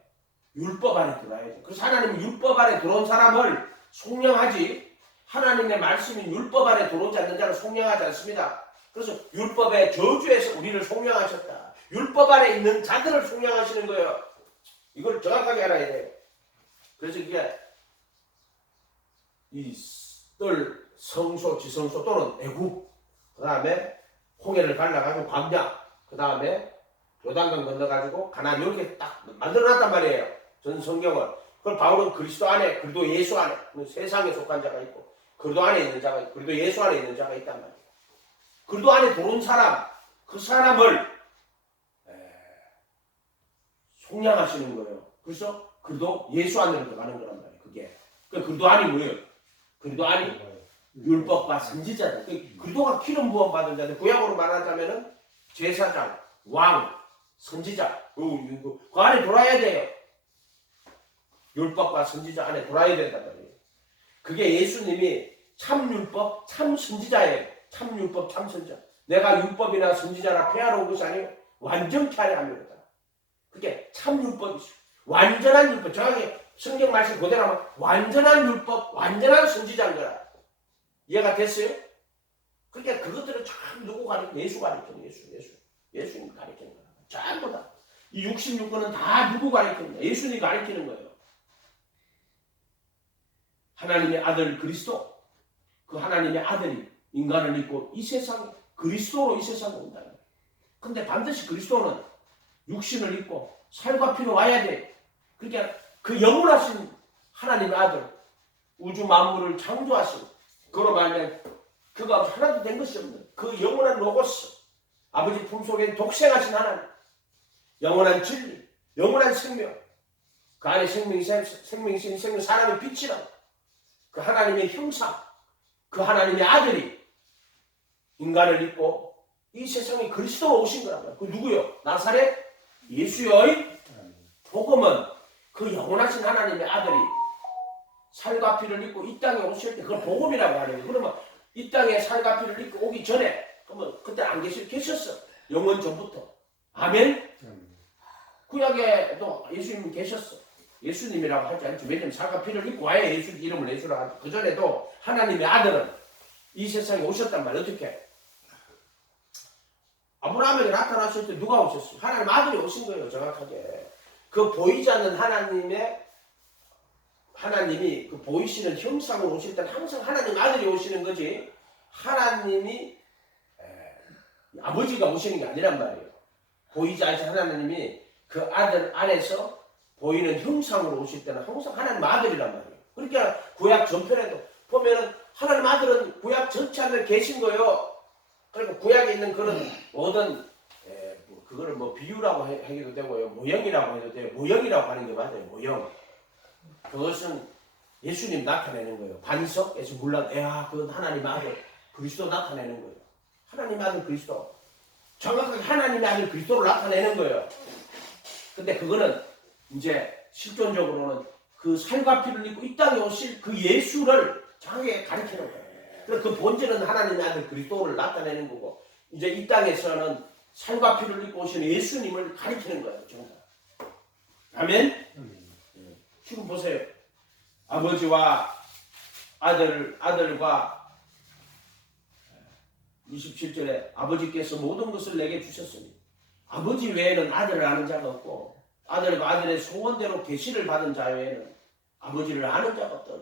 율법 안에 들어와야 돼요. 그래서 하나님은 율법 안에 들어온 사람을 속량하지 하나님의 말씀인 율법 안에 들어오지 않는 자를 속량하지 않습니다. 그래서 율법의 저주에서 우리를 속량하셨다. 율법 안에 있는 자들을 속량하시는 거예요. 이걸 정확하게 알아야 돼요. 그래서 이게 이 뜰 성소, 지성소 또는 애굽, 그 다음에 홍해를 갈라가지고 광야, 그 다음에 요단강 건너가지고 가나안 이렇게 딱 만들어놨단 말이에요. 전 성경을. 그걸 바울은 그리스도 안에, 그리도 예수 안에, 세상에 속한 자가 있고 그리도 안에 있는 자가 있고 그리도 예수 안에 있는 자가 있단 말이에요. 그리도 안에 들어온 사람, 그 사람을 속량하시는 거예요. 그래서 그리도 예수 안으로 들어가는 거란 말이에요. 그게. 그리도 안이 뭐예요? 그리도 안이 율법과 선지자들. 그리도가 기름 부음 받은 자들. 구약으로 말하자면은 제사장, 왕, 선지자. 그 안에 돌아야 돼요. 율법과 선지자 안에 돌아야 된단 말이에요. 그게 예수님이 참 율법, 참 선지자예요. 참 율법, 참 선지자. 내가 율법이나 선지자나 폐하러 온 것이 아니에요. 완전케 하려 합니다. 그게 참 율법이죠. 완전한 율법. 정확히 성경 말씀 그대로 하면 완전한 율법, 완전한 선지자인 거라. 이해가 됐어요? 그러니까 그것들은 참 누구 가르쳐? 예수 가르쳐. 예수님 가르치는 거야. 전부 다. 이 66권은 다 누구 가르치는 거야? 예수님이 가르치는 거예요. 하나님의 아들 그리스도. 그 하나님의 아들이 인간을 입고 이 세상 그리스도로 이 세상에 온다. 근데 반드시 그리스도는 육신을 입고 살과 피로 와야 돼. 그러니까 그 영원하신 하나님의 아들, 우주 만물을 창조하신 그로 말하면 그가 하나도 된 것이 없는 그 영원한 로고스, 아버지 품속에 독생하신 하나님, 영원한 진리, 영원한 생명, 그 안에 생명이신 생명, 사람의 빛이라 그 하나님의 형상, 그 하나님의 아들이 인간을 입고 이 세상에 그리스도로 오신 거란 말이에요. 그 누구요? 나사렛 예수의 복음은 그 영원하신 하나님의 아들이 살과 피를 입고 이 땅에 오실 때 그걸 복음이라고 하는 거예요. 그러면 이 땅에 살과 피를 입고 오기 전에 그러면 그때 안 계셨어. 영원 전부터. 아멘. 구약에도 예수님 계셨어. 예수님이라고 하지 않죠. 왜냐하면 살과 피를 입고 와야 예수 이름을 예수라고 하죠. 그 전에도 하나님의 아들은 이 세상에 오셨단 말이에요. 어떻게? 아브라함에게 나타났을 때 누가 오셨어요? 하나님 아들이 오신 거예요. 정확하게. 그 보이지 않는 하나님의 하나님이 그 보이시는 형상으로 오실 때는 항상 하나님 아들이 오시는 거지 하나님이 아버지가 오시는 게 아니란 말이에요. 보이지 않으신 하나님이 그 아들 안에서 보이는 형상으로 오실 때는 항상 하나님 아들이란 말이에요. 그러니까 구약 전편에도 보면은 하나님 아들은 구약 전체 안에 계신 거예요. 그러니까 구약에 있는 그런 모든 그거를 뭐 비유라고 하기도 되고요. 모형이라고 해도 돼요. 모형이라고 하는 게 맞아요. 모형. 그것은 예수님 나타내는 거예요. 반석에서 물론 그건 하나님 아들 그리스도 나타내는 거예요. 하나님 아들 그리스도. 정확하게 하나님의 아들 그리스도를 나타내는 거예요. 근데 그거는 이제 실존적으로는 그 살과 피를 입고 이 땅에 오실 그 예수를 정확하게 가리키는 거예요. 그래서 그 본질은 하나님의 아들 그리스도를 나타내는 거고 이제 이 땅에서는 살과 피를 입고 오시는 예수님을 가리키는 거예요. 정말. 아멘? 지금 보세요. 아버지와 아들과 27절에 아버지께서 모든 것을 내게 주셨으니 아버지 외에는 아들을 아는 자가 없고 아들과 아들의 소원대로 계시를 받은 자 외에는 아버지를 아는 자가 없다.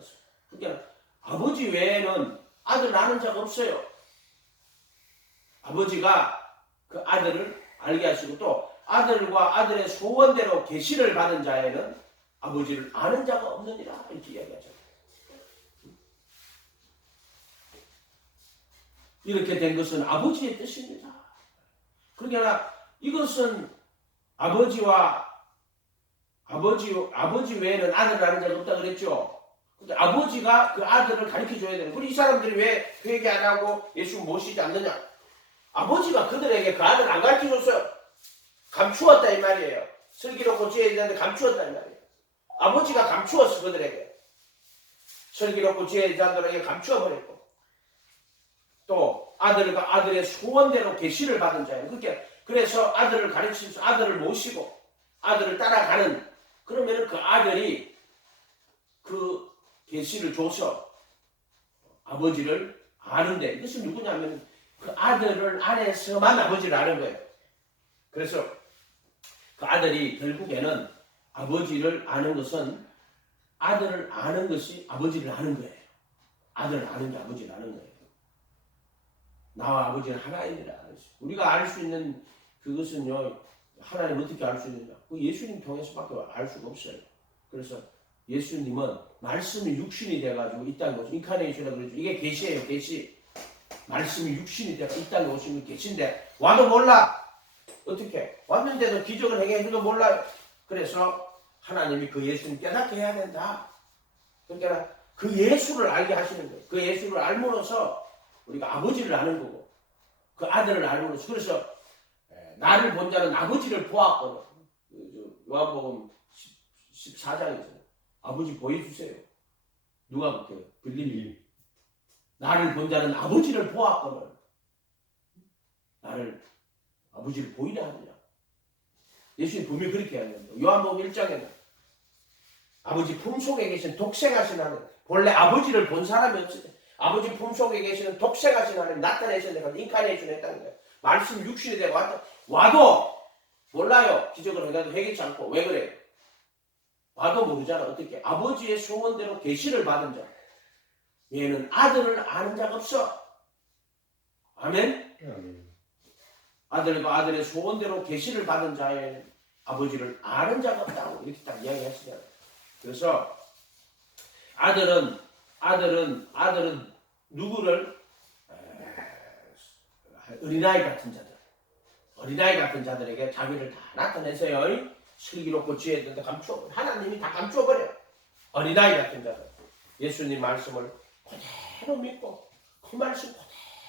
그러니까 아버지 외에는 아들을 아는 자가 없어요. 아버지가 그 아들을 알게 하시고 또 아들과 아들의 소원대로 계시를 받은 자에는 아버지를 아는 자가 없느니라 이렇게 이야기하죠. 이렇게 된 것은 아버지의 뜻입니다. 그러니까 이것은 아버지 외에는 아들을 아는 자가 없다 그랬죠. 근데 아버지가 그 아들을 가르쳐 줘야 되는. 그리고 이 사람들이 왜 그 얘기 안 하고 예수 모시지 않느냐? 아버지가 그들에게 그 아들을 안 가르쳐 줬어요. 감추었다 이 말이에요. 슬기롭고 지혜 있는 자한테 감추었다 이 말이에요. 아버지가 감추었어 그들에게. 슬기롭고 지혜 있는 자들에게 감추어버렸고 또 아들과 아들의 소원대로 계시를 받은 자예요. 그렇게 그래서 아들을 가르치면서 아들을 모시고 아들을 따라가는 그러면은 그 아들이 그 계시를 줘서 아버지를 아는데 이것은 누구냐면 그 아들을 안에서만 아버지를 아는 거예요. 그래서 그 아들이 결국에는 아버지를 아는 것은 아들을 아는 것이 아버지를 아는 거예요. 아들을 아는 게 아버지를 아는 거예요. 나와 아버지는 하나이니라. 우리가 알 수 있는 그것은요. 하나님 어떻게 알 수 있느냐. 그 예수님 통해서밖에 알 수가 없어요. 그래서 예수님은 말씀이 육신이 돼가지고 이 땅에 오신 인카네이션이라고 그러죠. 이게 계시예요. 계시. 말씀이 육신이 돼서 이 땅에 오신 게 계신데 와도 몰라. 어떻게? 왔는데도 기적을 행해줘도 몰라요. 그래서 하나님이 그 예수님 깨닫게 해야 된다. 그러니까 그 예수를 알게 하시는 거예요. 그 예수를 알므로써 우리가 아버지를 아는 거고 그 아들을 알므로써 그래서 나를 본 자는 아버지를 보았거든. 요한복음 14장이잖아요. 아버지 보여주세요. 누가 그렇게 빌립이 나를 본 자는 아버지를 보았거든. 나를 아버지를 보이려 하느냐. 예수님 분명히 그렇게 하는데 요한복음 1장에는 아버지 품속에 계신 독생하신 하나님 본래 아버지를 본 사람이 없어요. 아버지 품속에 계시는 독생하신 하나님 나타내셨는데 인카네이션 했다는 거예요. 말씀 육신이 되고 와도 몰라요. 기적을 해도 회개치 않고 왜 그래? 와도 모르잖아. 어떻게? 아버지의 소원대로 계시를 받은 자 얘는 아들을 아는 자가 없어. 아멘? 아들과 아들의 소원대로 계시를 받은 자에는 아버지를 아는 자가 없다고 이렇게 딱 이야기하시잖아요. 그래서 아들은 누구를 어린아이 같은 자들에게 자기를 다 나타내세요. 슬기롭고 지혜 있는데 감추어 하나님이 다 감추어버려요. 어린아이 같은 자들 예수님 말씀을 그대로 믿고 그 말씀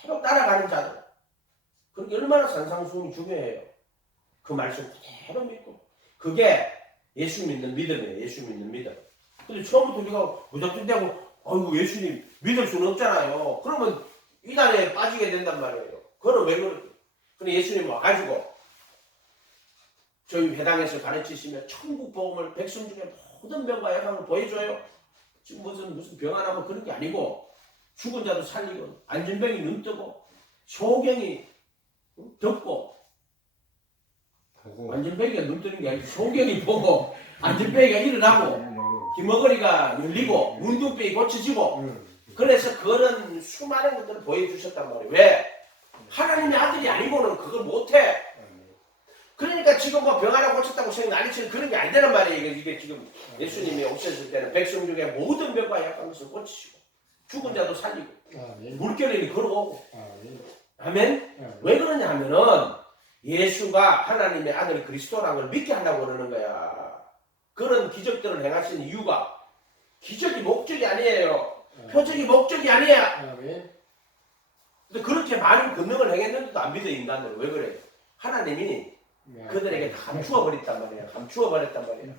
그대로 따라가는 자들 그게 얼마나 산상수훈이 중요해요. 그 말씀 그대로 믿고 그게 예수 믿는 믿음이에요. 예수 믿는 믿음. 근데 처음부터 우리가 무작정되고 아이고 예수님 믿을 수는 없잖아요. 그러면 이단에 빠지게 된단 말이에요. 그거는 왜 그럴까요? 근데 예수님 와가지고 저희 회당에서 가르치시면 천국 복음을 백성 중에 모든 병과 약함을 보여줘요. 지금 무슨 병 안 하고 그런 게 아니고 죽은 자도 살리고 안전병이 눈 뜨고 소경이 덮고 안전병이가 눈 뜨는 게 아니고 소경이 보고 안전병이가 일어나고 귀머거리가 열리고 문둥병이 고쳐지고 그래서 그런 수많은 것들을 보여주셨단 말이에요. 왜? 하나님의 아들이 아니고는 그걸 못해. 그러니까 지금 뭐 병 하나 고쳤다고 생각 난리치는 그런 게 아니란 말이에요. 이게 지금 예수님이 오셨을 때는 백성 중에 모든 병과 약한 것을 고치시고 죽은 자도 살리고 물결이 걸어오고 아멘? 왜 그러냐 하면은 예수가 하나님의 아들 그리스도라는 걸 믿게 하려고 그러는 거야. 그런 기적들을 행하신 이유가 기적이 목적이 아니에요. 표적이 목적이 아니야. 근데 그렇게 많은 권능을 행했는데도 안 믿어 인간들은. 왜 그래? 하나님이 그들에게 다 감추어 버렸단 말이야. 감추어 버렸단 말이야.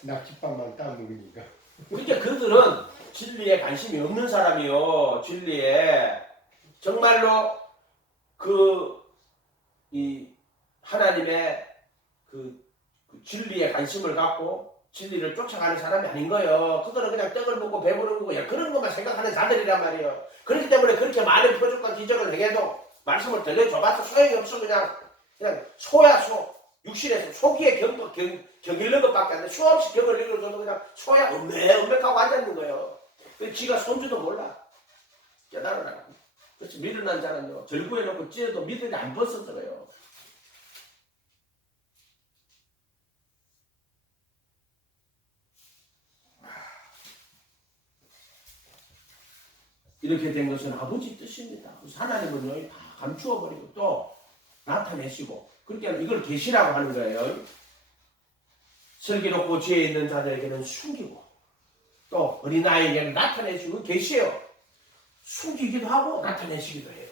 낙지밥만 따먹으니까. 그러니까 그들은 진리에 관심이 없는 사람이요. 진리에 정말로 이 하나님의 그 진리에 관심을 갖고 진리를 쫓아가는 사람이 아닌 거예요. 그들은 그냥 떡을 먹고 배부른 거고 그런 것만 생각하는 자들이란 말이에요. 그렇기 때문에 그렇게 많은 표적과 기적을 행해도 말씀을 들려줘봐서 소용이 없어. 그냥 소야 소. 육신에서 소기에 경 잃는 것밖에 안 돼. 수없이 경을 잃어줘도 그냥 소야 음맥하고 앉아있는 거예요. 지가 손주도 몰라. 깨달으라. 그래서 미련한 자는요 절구해놓고 찌어도 믿음이 안 벗어들어요. 이렇게 된 것은 아버지 뜻입니다. 그래서 하나님은 다 감추어버리고 또 나타내시고 그렇게 이걸 계시라고 하는 거예요. 슬기롭고 지혜 있는 자들에게는 숨기고 또 어린아이에게는 나타내시고 계시요. 숨기기도 하고 나타내시기도 해요.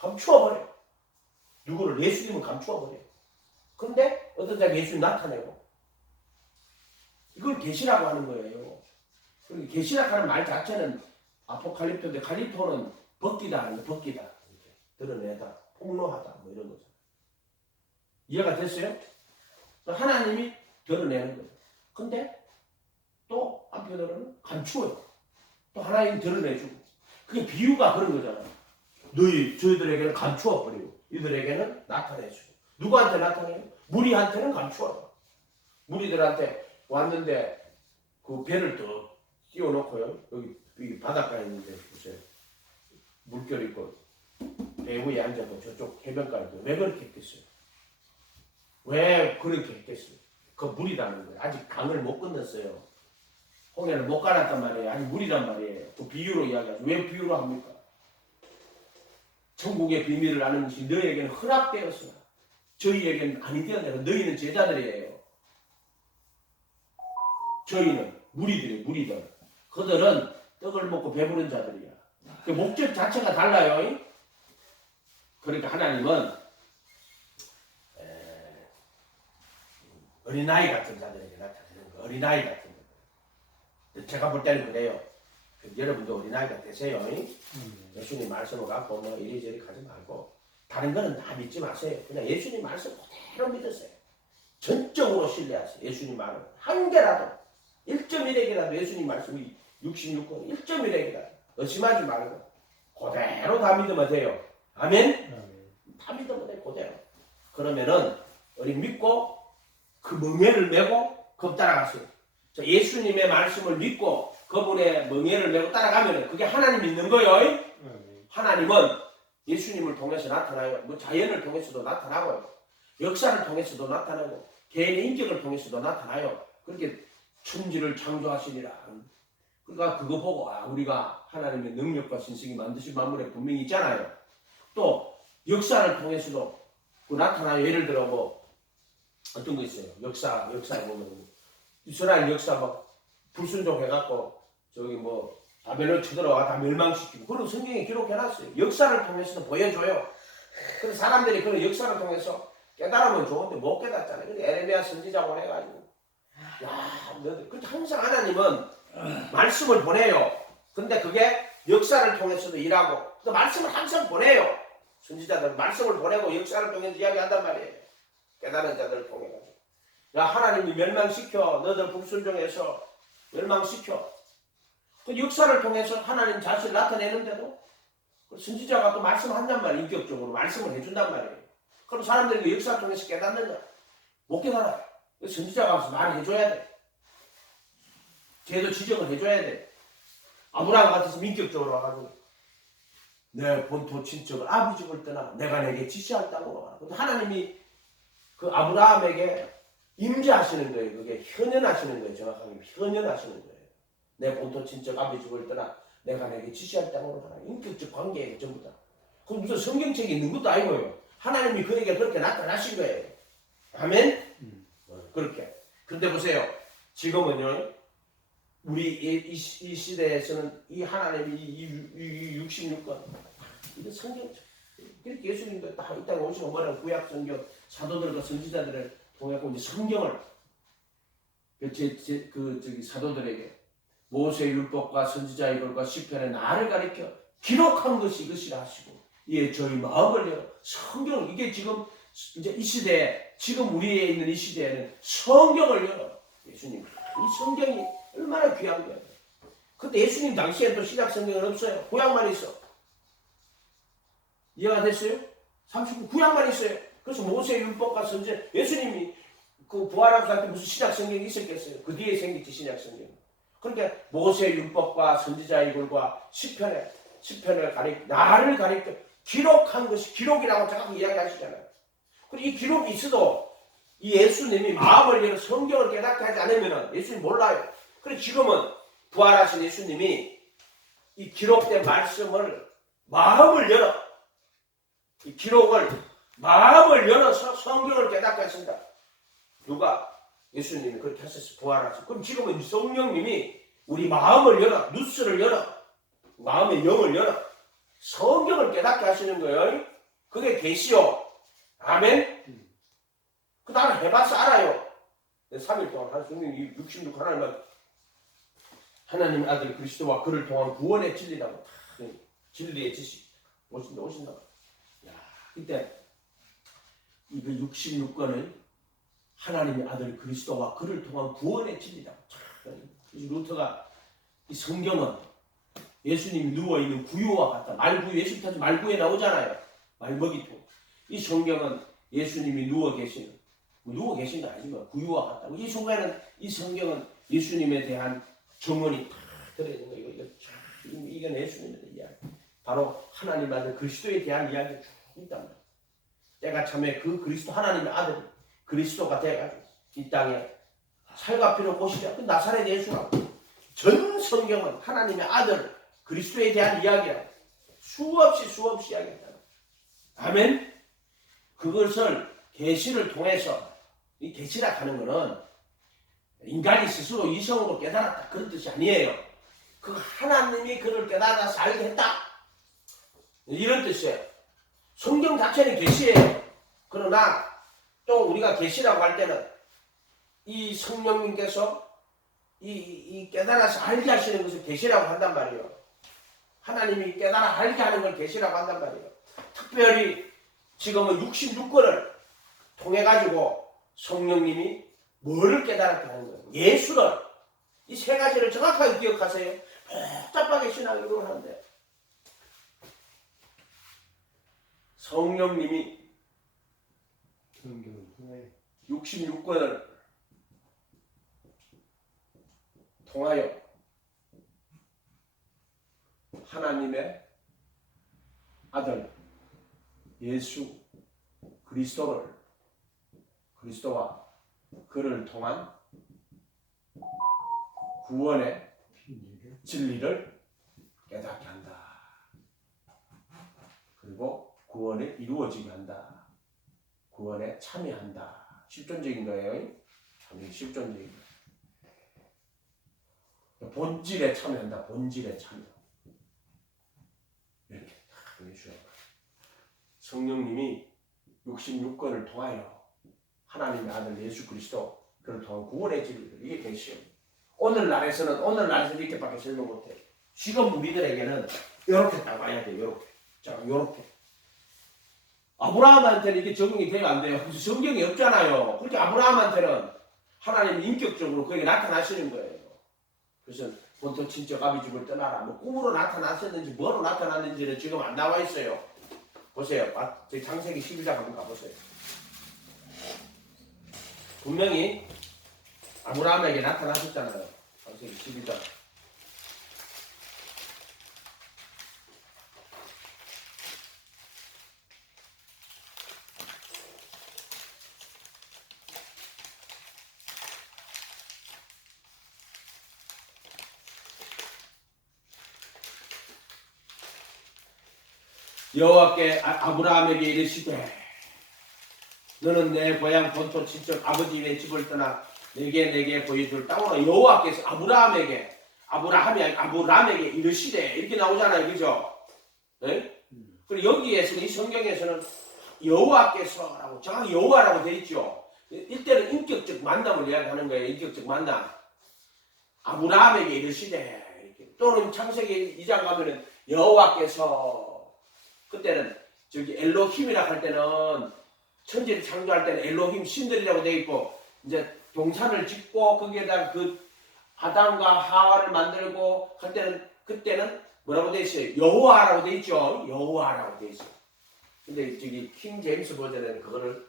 감추어버려요. 누구를? 예수님은 감추어버려요. 그런데 어떤 자가 예수님 나타내고 이걸 계시라고 하는 거예요. 그리고 계시라고 하는 말 자체는 아포칼립토인데 칼립토는 벗기다 하는 거, 벗기다. 이렇게 드러내다, 폭로하다, 뭐 이런 거죠. 이해가 됐어요? 하나님이 드러내는 거예요. 근데 또 한편으로는 감추어요. 또 하나님 드러내주고. 그게 비유가 그런 거잖아요. 저희들에게는 감추어버리고 이들에게는 나타내주고. 누구한테 나타내요? 무리한테는 감추어요. 무리들한테 왔는데 그 배를 더 띄워놓고요. 여기 바닷가에 있는데 보세요. 물결 있고 배 위에 앉아서 저쪽 해변가에 왜 그렇게 했겠어요? 왜 그렇게 했겠어요? 그 물이라는 거예요. 아직 강을 못 건넜어요. 홍해를 못 갈았단 말이에요. 아직 물이란 말이에요. 그 비유로 이야기하죠. 왜 비유로 합니까? 천국의 비밀을 아는 것이 너희에게는 허락되었으나 저희에게는 아니 되었다. 너희는 제자들이에요. 저희는 무리들. 그들은 떡을 먹고 배부른 자들이야. 그 목적 자체가 달라요. 그러니까 하나님은 어린아이 같은 자들에게 나타내는 거. 어린아이 같은 거. 제가 볼 때는 그래요. 여러분도 어린아이가 되세요. 예수님 말씀을 갖고 뭐 이리저리 가지 말고 다른 거는 다 믿지 마세요. 그냥 예수님 말씀 그대로 믿으세요. 전적으로 신뢰하세요. 예수님 말은 한 개라도 1.1핵이라도 예수님 말씀이 66권 1.1핵이라도 의심하지 말고 그대로 다 믿으면 돼요. 아멘? 다 믿으면 돼요. 그대로. 그러면은 우리 믿고 그 멍에를 메고 그 따라가세요. 예수님의 말씀을 믿고 그분의 멍에를 메고 따라가면 그게 하나님 믿는 거예요. 하나님은 예수님을 통해서 나타나요. 뭐 자연을 통해서도 나타나고요. 역사를 통해서도 나타나고 개인의 인격을 통해서도 나타나요. 그렇게 천지를 창조하시니라. 그러니까 그거 보고 우리가 하나님의 능력과 신성이 만드신 만물에 분명히 있잖아요. 또 역사를 통해서도 나타나요. 예를 들어 뭐 어떤 거 있어요. 역사에 보면 이스라엘 역사 막 불순종 해갖고 저기 뭐 바벨론 쳐들어와 다 멸망시키고 그런 성경에 기록해놨어요. 역사를 통해서도 보여줘요. 그래서 사람들이 그런 역사를 통해서 깨달으면 좋은데 못 깨닫잖아요. 근데 에레미야 선지자고 해가지고 근데 항상 하나님은 말씀을 보내요. 근데 그게 역사를 통해서도 일하고 또 말씀을 항상 보내요. 선지자들 말씀을 보내고 역사를 통해서 이야기한단 말이에요. 깨달은 자들을 통해 가지고 하나님이 멸망시켜 너들 불순종해서 멸망시켜 그 역사를 통해서 하나님 자신을 나타내는데도 선지자가 또 말씀한단 말이에요. 인격적으로 말씀을 해준단 말이에요. 그럼 사람들이 그 역사를 통해서 깨닫느냐? 못 깨달아요. 선지자가 와서 말해줘야 돼. 걔도 지적을 해줘야 돼. 아브라함 같아서 민격적으로 와가지고 내 본토 친척을 아버지 집을 떠나 내가 내게 지시할 땅으로 가라. 근데 하나님이 그 아브라함에게 임재하시는 거예요. 그게 현현하시는 거예요. 정확하게 현현하시는 거예요. 내 본토 친척 아버지 집을 떠나 내가 내게 지시할 땅으로 가라. 인격적 관계예요. 전부 다. 그 무슨 성경책이 있는 것도 아니고요. 하나님이 그에게 그렇게 나타나신 거예요. 아멘? 그렇게. 근데 보세요. 지금은요. 우리 이 시대에서는 이 하나님이 이 66권 이거 성경 이렇게 예수님도 다 이 땅에 오시고 뭐라고 구약 성경 사도들과 선지자들을 통해서 이제 성경을 저기 사도들에게 모세 율법과 선지자 이글과 시편에 나를 가리켜 기록한 것이 이것이라 하시고 예 저희 마음을 열어 성경 이게 지금 이제 이 시대에 지금 우리에 있는 이 시대에는 성경을 열어 예수님 이 성경이 얼마나 귀한 거야. 그때 예수님 당시에 또 신약 성경은 없어요. 구약만 있어. 이해가 됐어요? 39 구약만 있어요. 그래서 모세 율법과 선지자 예수님이 그 부활한 상태 무슨 신약 성경이 있었겠어요? 그 뒤에 생겼지 신약 성경. 그러니까 모세 율법과 선지자의 글과 시편을 나를 가리켜 기록한 것이 기록이라고 자꾸 이야기하시잖아요. 그리고 이 기록이 있어도 이 예수님이 마음을 열어 성경을 깨닫게 하지 않으면 예수님 몰라요. 그래서 지금은 부활하신 예수님이 이 기록된 말씀을 마음을 열어 이 기록을 마음을 열어서 성경을 깨닫게 하신다. 누가? 예수님이 그렇게 하셨어요. 부활하셨어요. 그럼 지금은 성령님이 우리 마음을 열어 누스를 열어 마음의 영을 열어 성경을 깨닫게 하시는 거예요. 그게 계시요. 아멘. 그 나는 해봐서 알아요. 3일 동안 한 성령이 66 하나님 아들 그리스도와 그를 통한 구원의 진리라고 진리의 지식 오신다. 야, 이때 이거 66권을 하나님의 아들 그리스도와 그를 통한 구원의 진리라고. 루터가 이 성경은 예수님이 누워있는 구유와 같다. 말구유 예수님 타지 말구유에 나오잖아요. 말먹이통. 이 성경은 예수님이 누워 계신 거 아니지만 구유와 같다. 이 순간에는 이 성경은 예수님에 대한 정언이 다 들어있는 거예요. 이건 예수님에 대한 이야기. 바로 하나님 아들 그리스도에 대한 이야기가 쭉 있단 말이에요. 때가 참에 그 그리스도 하나님의 아들 그리스도가 돼가지고 이 땅에 살갑히로 오시려 그 나사렛 예수라고. 전 성경은 하나님의 아들 그리스도에 대한 이야기라고. 수없이 이야기했다. 아멘. 그것을 계시를 통해서 이 계시라 하는 것은 인간이 스스로 이성으로 깨달았다 그런 뜻이 아니에요. 그 하나님이 그를 깨달아서 알게 했다 이런 뜻이에요. 성경 자체는 계시예요. 그러나 또 우리가 계시라고 할 때는 이 성령님께서 이 깨달아서 알게 하시는 것을 계시라고 한단 말이에요. 하나님이 깨달아 알게 하는 걸 계시라고 한단 말이에요. 특별히 지금은 66권을 통해 가지고 성령님이 뭐를 깨달았게 하는 거예요? 예수를 이 세 가지를 정확하게 기억하세요. 복잡하게 신앙을 하는데 성령님이 66권을 통하여 하나님의 아들 예수 그리스도와 그를 통한 구원의 진리를 깨닫게 한다. 그리고 구원에 이루어지게 한다. 구원에 참여한다. 실존적인 거예요. 참 실존적인 거예요. 본질에 참여한다. 본질에 참여. 이렇게 딱 해주셔요. 성령님이 66권을 통하여 하나님의 아들 예수 그리스도 그를 통한 구원의 진리를 이게 계시요. 오늘날에서는 이렇게밖에 설명 못해. 지금 우리들에게는 이렇게 딱 와야 돼. 이렇게. 자, 이렇게. 아브라함한테는 이게 적용이 돼야 안 돼요. 그래서 성경이 없잖아요. 그렇게 아브라함한테는 하나님이 인격적으로 그에게 나타나시는 거예요. 그래서 본토 친척 아비 집을 떠나라. 뭐 꿈으로 나타나셨는지 뭐로 나타났는지는 지금 안 나와 있어요. 보세요. 저희 창세기 11장 한번 가보세요. 분명히 아브라함에게 나타나셨잖아요. 창세기 12장. 여호와께 아브라함에게 이르시되 너는 내 고향 본토 친척 아버지의 집을 떠나 내게 보여줄 땅으로 여호와께서 아브라함에게 이르시되 이렇게 나오잖아요, 그죠? 네? 그리고 여기에서는 이 성경에서는 여호와께서라고 정확히 여호와라고 되어 있죠. 이때는 인격적 만남을 이야기하는 거예요. 인격적 만남. 아브라함에게 이르시되 이렇게. 또는 창세기 2장 가면은 여호와께서 그때는 저기 엘로힘이라 할 때는 천지를 창조할 때는 엘로힘 신들이라고 되어 있고 이제 동산을 짓고 거기에다가 그 아담과 하와를 만들고 할 때는 그때는 뭐라고 되어 있어요? 여호와라고 되어 있죠. 여호와라고 되어 있어요. 근데 저기 킹 제임스 버전에는 그거를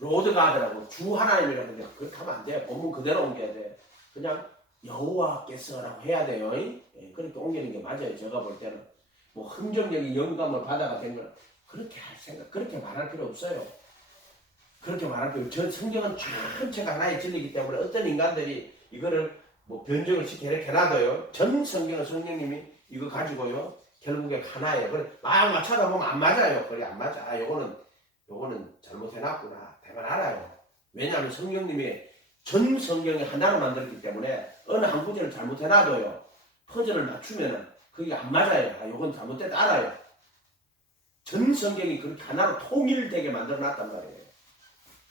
로드 가드라고 주 하나님이라고 해요. 그렇게 하면 안 돼요. 본문 그대로 옮겨야 돼. 그냥 여호와께서라고 해야 돼요. 예, 그렇게 옮기는 게 맞아요. 제가 볼 때는 뭐 흥정적인 영감을 받아가 된 건 그렇게 할 생각, 그렇게 말할 필요 없어요. 그렇게 말할 필요. 저 성경은 전체가 하나의 진리이기 때문에 어떤 인간들이 이거를 뭐 변경을 시켜 이렇게 놔둬요. 전 성경은 성령님이 이거 가지고요. 결국에 하나예요. 그래 막 찾아보면 안 맞아요. 그래 안 맞아. 아, 요거는 잘못해놨구나. 대만 알아요. 왜냐하면 성령님이 전 성경이 하나로 만들었기 때문에 어느 한 구절을 잘못해놔둬요. 퍼즐을 맞추면은 그게 안 맞아요. 아, 요건 잘못됐다 알아요. 전 성경이 그렇게 하나로 통일되게 만들어놨단 말이에요.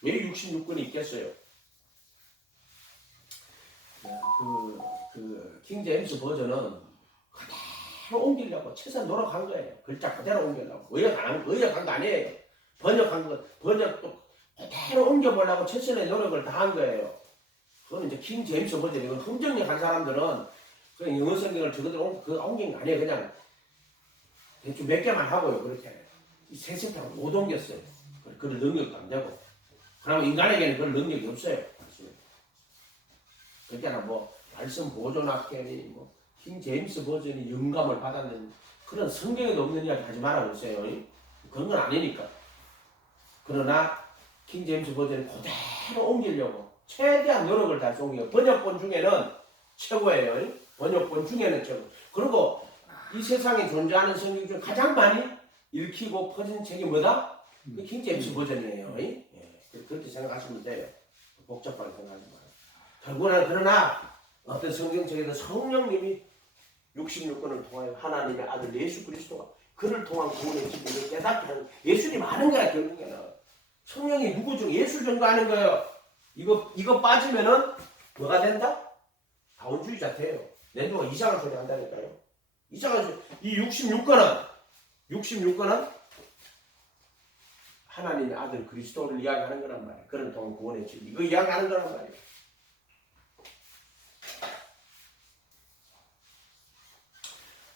왜 66권이 있겠어요? 킹 제임스 버전은 그대로 옮기려고 최선 노력한 거예요. 글자 그대로 옮기려고. 의역한 거 아니에요. 번역도 그대로 옮겨보려고 최선의 노력을 다한 거예요. 그건 이제 킹 제임스 버전, 이건 흥정력 한 사람들은 그냥 영어 성경을 저거대로 옮긴 거 아니에요. 그냥 대충 몇 개만 하고요. 그렇게. 이 세 세탁을 못 옮겼어요. 그럴 능력도 안 되고. 그러면 인간에게는 그럴 능력이 없어요. 그러니까 뭐 말씀 보존학계니 뭐 킹 제임스 버전이 영감을 받았는 그런 성경에도 없는 이야기 하지 말라고 했어요. 그런 건 아니니까. 그러나 킹 제임스 버전이 그대로 옮기려고 최대한 노력을 다해서 옮겨요. 번역본 중에는 최고예요. 번역본 중에는 최고. 그리고 이 세상에 존재하는 성경 중 가장 많이 읽히고 퍼진 책이 뭐다? 그 킹 제임스 버전이에요. 예. 그렇게 생각하시면 돼요. 복잡하게 생각하지 마요. 결국은 그러나 어떤 성경책에도 성령님이 66권을 통하여 하나님의 아들 예수 그리스도가 그를 통한 구원의 진리를 깨닫게 하는 예수님 아는 거야. 결국에는 성령이 누구죠? 예수 전가하는 거예요. 이거 빠지면은 뭐가 된다? 다원주의자 돼요. 내가 이상한 소리 한다니까요. 이상한 소리. 이 66권은 하나님의 아들 그리스도를 이야기하는 거란 말이에요. 그런 동안 구원의 진리 이거 이야기하는 거란 말이에요.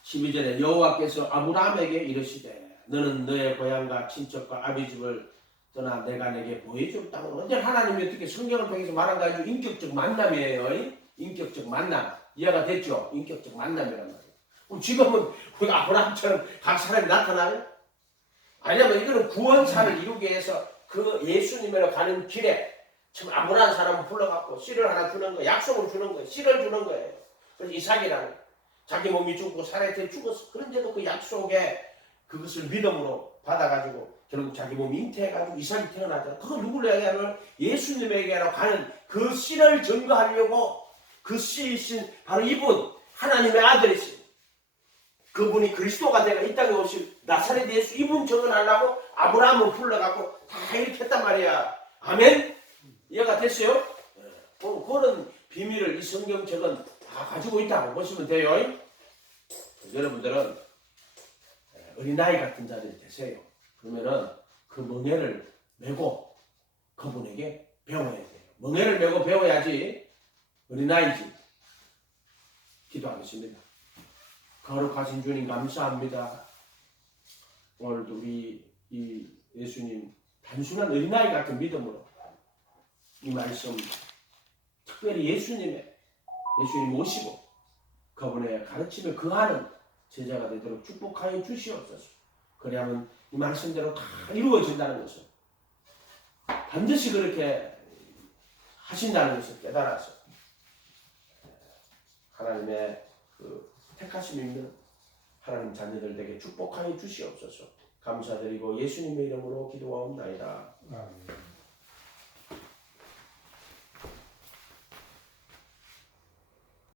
(12절에) 여호와께서 아브라함에게 이르시되 너는 너의 고향과 친척과 아비 집을 떠나 내가 내게 보여줄 땅으로. 근데 하나님이 어떻게 성경을 통해서 말한 거예요? 인격적 만남이에요. 인격적 만남. 이해가 됐죠? 인격적 만남이란 말이에요. 그럼 지금은 우리 아브라함처럼 각 사람이 나타나요? 아니면 이거는 구원사를 이루기 위해서 그 예수님으로 가는 길에 지금 아브라함 사람을 불러갖고 씨를 하나 주는 거예요. 약속을 주는 거예요. 씨를 주는 거예요. 그래서 이삭이라는 자기 몸이 죽고 살아있을 때 죽었어. 그런데도 그 약속에 그것을 믿음으로 받아가지고 결국 자기 몸이 잉태해가지고 이삭이 태어나잖아. 그걸 누구를 얘기하면 예수님에게로 가는 그 씨를 증거하려고 그 씨이신 바로 이분 하나님의 아들이신 그분이 그리스도가 되어 이 땅에 오신 나사렛 예수 이분 증언하려고 아브라함을 불러갖고 다 이렇게 했단 말이야. 아멘? 이해가 됐어요? 그런 비밀을 이 성경책은 다 가지고 있다고 보시면 돼요. 여러분들은 어린아이 같은 자들이 되세요. 그러면은 그 멍에를 메고 그분에게 배워야 돼요. 멍에를 메고 배워야지 어린아이지. 기도하겠습니다. 거룩하신 주님 감사합니다. 오늘도 우리 이 예수님 단순한 어린아이 같은 믿음으로 이 말씀 특별히 예수님의 예수님 모시고 그분의 가르침에 거하는 제자가 되도록 축복하여 주시옵소서. 그래야만 이 말씀대로 다 이루어진다는 것을 반드시 그렇게 하신다는 것을 깨달아서 하나님의 그 택하심 있는 하나님 자녀들에게 축복하여 주시옵소서. 감사드리고 예수님의 이름으로 기도하옵나이다. 아멘.